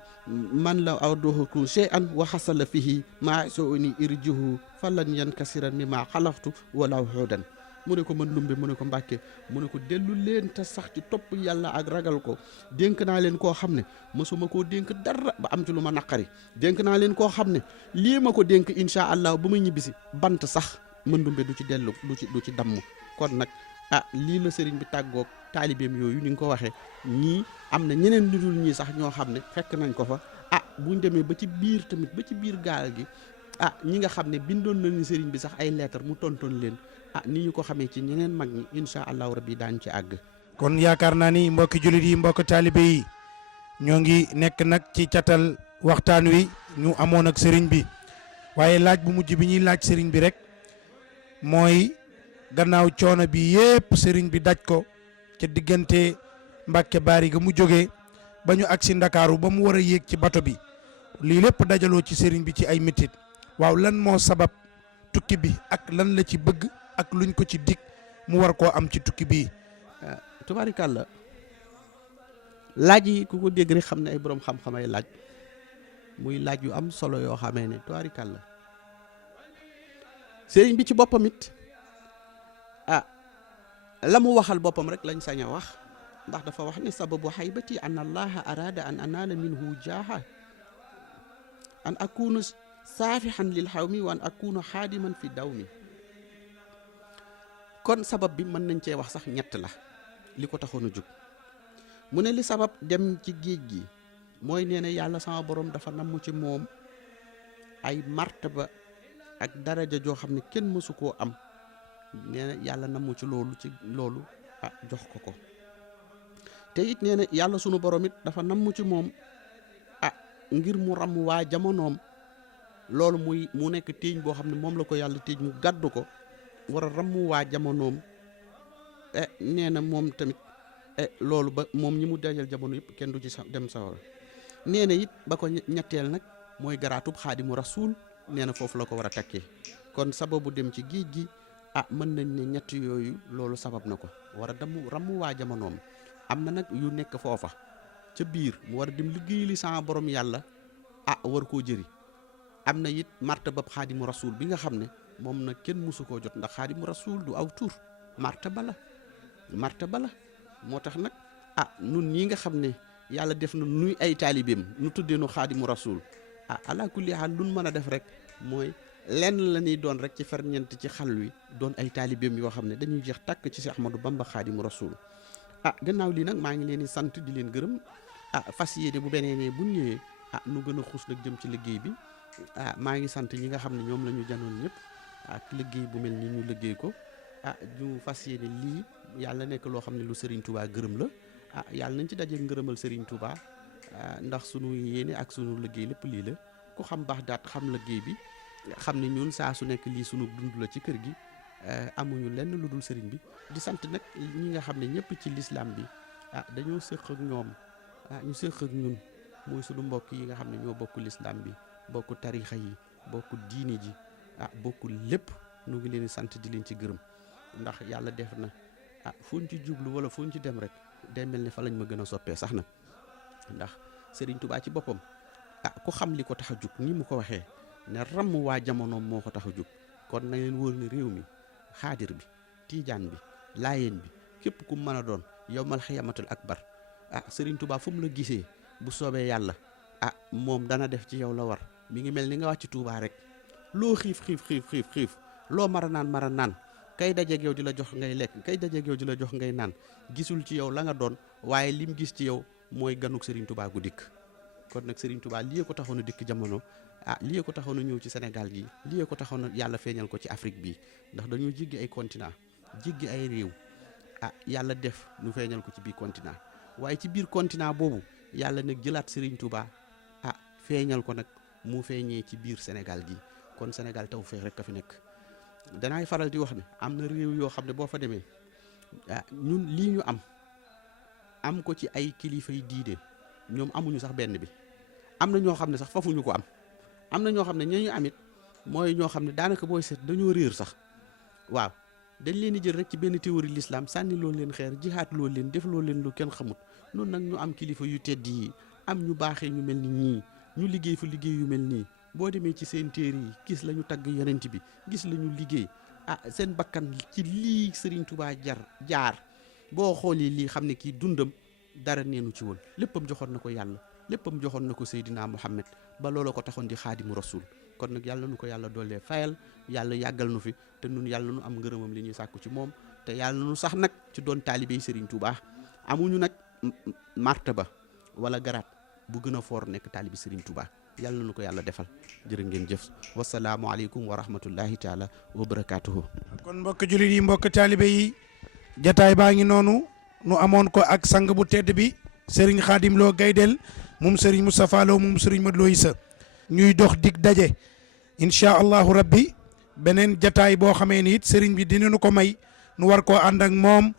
man la aw duuxakum shay'an wa xasala fihi maa sooni irjihu falan yankasiran mi maa xalaxtu wala xuudan mu ne ko man Ndumbe mu ne ko Mbàkke mu ne ko dellu leen te sax ci topp yàlla ak ragal ko dénk naa leen koo xam ne mosuma koo dénk dara ba am ci lu ma naqari dénk naa leen koo xam ne lii ma ko dénk insha allah bu ma ñibbisi bant sax man Ndumbe du ci dellu du ci damm kon nag lii la sëriñ bi tàggoog taalibeem yooyu ni nga ko waxee ñii am na ñeneen lu dul ñii sax ñoo xam ne fekk nañ ko fa buñ demee ba ci biir tamit ba ci biir gaal gi ñi nga xam ne bindoon nañu sëriñ bi sax ay lettre mu tontoon leen ni ñu ko xamee ci ñeneen mag ñi insha allahu rabbi daañu ci àgg. kon yaakaar naa ni mbokki jullit yi mbokki taalibe yi ñoo ngi nekk nag ci catal waxtaan wi ñu amoon ak sëriñ bi waaye laaj bu mujj bi ñuy laaj sëriñ bi rek mooy gannaaw coono bi yépp sëriñ bi daj ko ca diggante Mbàkke Baari ga mu jógee ba ñu agsi Ndakaaru ba mu war a yéeg ci bato bi lii lépp dajaloo ci sëriñ bi ci ay métit waaw lan moo sabab tukki bi ak lan la ci bëgg ak luñ ko ci dig mu war koo am ci tukki bii. tubaarikàlla laaj yi ku ko dégg rek xam ne ay boroom xam-xam ay laaj muy laaj yu am solo yoo xamee ne tubaarikàlla sëriñ bi ci boppam it la mu waxal boppam rek lañ sañ a wax ndax dafa wax ne sababu xaybati an allaha arada an anaala minhu jaaha an akunu saafixan lil xawmi wa an akunu xaadiman fi dawmi kon sabab bi mën nañ cee wax sax ñett la li ko taxoon a jóg mu ne li sabab dem ci géej gi mooy nee na yàlla sama borom dafa namm ci moom ay martaba ak daraja joo xam ne kenn mësu koo am nee na yàlla namm ci loolu jox ko te it nee na yàlla sunu borom it dafa namm ci moom ngir mu ram waa jamonoom loolu mu nekk téeñ boo xam ne moom la ko yàlla téeñ mu gàddu ko war a ram waa jamonoom nee na moom tamit loolu ba moom ñi mu dajal jamono yëpp kenn du ci dem sawara nee na it ba ko ñetteel nag mooy garaatub xaadimu rasuul nee na foofu la ko war a takkee kon sababu dem ci géej gi mën nañ ne ñett yooyu loolu sabab na ko war a dem ram waa jamonoom am na nag yu nekk foofa ca biir mu war a dem liggéey li sama borom yàlla war koo jëri am na it martabab xaadimu rasuul bi nga xam ne moom nag kenn mësu koo jot ndax xaadimu rasuul du aw tur martaba la moo tax nag nun ñi nga xam ne yàlla def na nuy ay taalibeem nu tuddee nu xaadimu rasuul ala kulli haal luñ mën a def rek mooy lenn la ñuy doon rek ci ferñeent ci xal wi doon ay taalibeem yoo xam ne dañuy jeex tàkk ci Seex Ahmadu Bamba xaadimu rasuul gannaaw lii nag maa ngi leen di sant di leen gërëm fas yéene bu beneenee bu ñëwee nu gën a xuus nag jëm ci liggéey bi maa ngi sant ñi nga xam ne ñoom la ñu janoon ñëpp ak liggéey bu mel ni ñu liggéey ko ñu fas yéene lii yàlla nekk loo xam ne lu Serigne Touba gërëm la yàlla nañ ci daje ngërëmal Serigne Touba ndax sunu yéene ak sunu liggéey lépp lii la ku xam baax daat xam liggéey bi xam ne ñun saa su nekk lii sunu dund la ci kër gi amuñu lenn lu dul Serigne bi di sant nag ñi nga xam ne ñëpp ci lislaam bi dañoo séq ak ñoom ñu séq ak ñun muy sunu mbokk yi nga xam ne ñoo bokk lislaam bi bokk tarixa yi bokk diine ji bokk lépp nu ngi leen di sant di leen ci gërëm ndax yàlla def na fuñ ci jublu wala fuñ ci dem rek day mel ne fa lañ ma gën a soppee sax nag ndax Serigne Touba ci boppam ku xam li ko tax a jug ni mu ko waxee ne ramm waa jamonoom moo ko tax a jug kon na leen wóor ne réew mi xaadir bi tiijaan bi laayeen bi képp ku mën a doon yowmal xiyamatul akbar Serigne Touba fu mu la gisee bu soobee yàlla moom dana def ci yow la war mi ngi mel ni nga wàcc Touba rek loo xiif loo mara naan kay dajeeg yow di la jox ngay lekk kay dajeeg yow di la jox ngay naan gisul ci yow la nga doon waaye lim gis ci yow mooy ganuk Serigne Touba gu dikk kon nag Serigne Touba lii ko taxoon a dikk jamono lii ko taxoon a ñëw ci Sénégal gi lii ko taxoon a yàlla feeñal ko ci Afrique bi ndax dañoo jéggi ay continent jéggi ay réew yàlla def nu feeñal ko ci biir continent waaye ci biir continent boobu yàlla nag jëlaat Serigne Touba feeñal ko nag mu feeñee ci biir Sénégal gi kon Sénégal taw feex rek ka fi nekk danaay faral di wax ne am na réew yoo xam ne boo fa demee ñun lii ñu am ko ci ay kilifa yi diine ñoom amuñu sax benn bi am na ñoo xam ne sax fafuñu ko am na ñoo xam ne ñooñu amit mooy ñoo xam ne daanaka booy seet dañoo réer sax waaw dañ leen di jël rek ci benn théorie l'islam sànni loolu leen xeer jihaat loolu leen def loolu leen lu kenn xamut noonu nag ñu am kilifa yu tedd yi am ñu baaxee ñu mel ni ñii ñu liggéey fa liggéey yu mel nii boo demee ci seen téere yi gis la ñu tagg yonent bi gis la ñu liggéey seen bakkan ci lii Serigne Touba jaar boo xoolee lii xam ne kii dundam dara neenu ci woon léppam joxoon na ko yàlla léppam joxoon na ko Seydina Muhammad ba looloo ko taxoon di xaadimu rasul kon nag yàlla nu ko yàlla doolee fayal yàlla yàggal nu fi te nun yàlla nu am ngërëmam li ñuy sàkku ci moom te yàlla nu sax nag ci doon taalibey Serigne Touba amuñu nag martaba wala garaat bu gën a foor nekk taalibi Serigne Touba yàlla nu ko yàlla defal jërë ngeen jëf wasalaamualeykum wa rahmatullahi taala wa barakaatuhu. kon mbokk jullit yi mbokk taalibe yi jataay baa ngi noonu nu amoon ko ak sang bu tedd bi Serigne Khadim Lo Gaydel moom Serigne Moustapha Lo moom Serigne Modou Lo Issa ñuy dox dig daje incha allahu rabbi beneen jataay boo xamee ni it Serigne bi dinañu ko may nu war koo ànd ak moom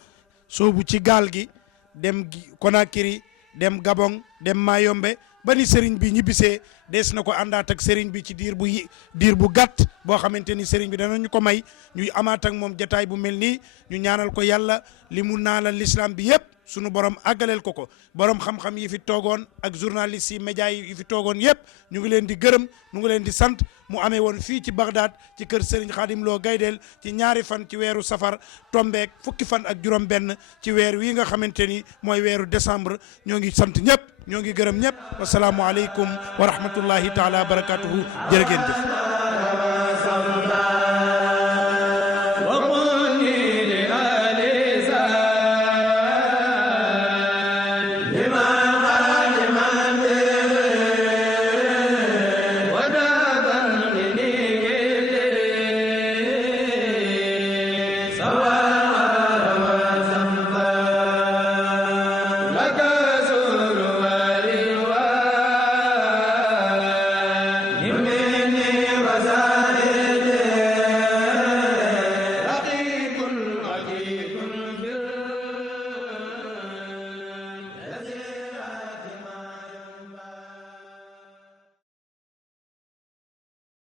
soobu ci gaal gi dem Conakry dem Gabon dem Mayombe ba ni sëriñ bi ñibbisee des na ko àndaat ak sëriñ bi ci diir bu gàtt boo xamante ni sëriñ bi danañu ko may ñuy amaat ak moom jataay bu mel nii ñu ñaanal ko yàlla li mu naalal l'islam bi yëpp sunu borom àggaleel ko borom xam-xam yi fi toogoon ak journalistes yi médias yi fi toogoon yëpp ñu ngi leen di gërëm ñu ngi leen di sant mu amee woon fii ci Bagdad ci kër Serigne Khadim Lo Gaydel ci ñaari fan ci weeru safar tombeek fukki fan ak juróom benn ci weer wi nga xamante ni mooy weeru décembre ñoo ngi sant ñëpp ñoo ngi gërëm ñëpp wasalaamualeykum wa rahmatullahi taala wa barakatuhu jërë ngeen jëf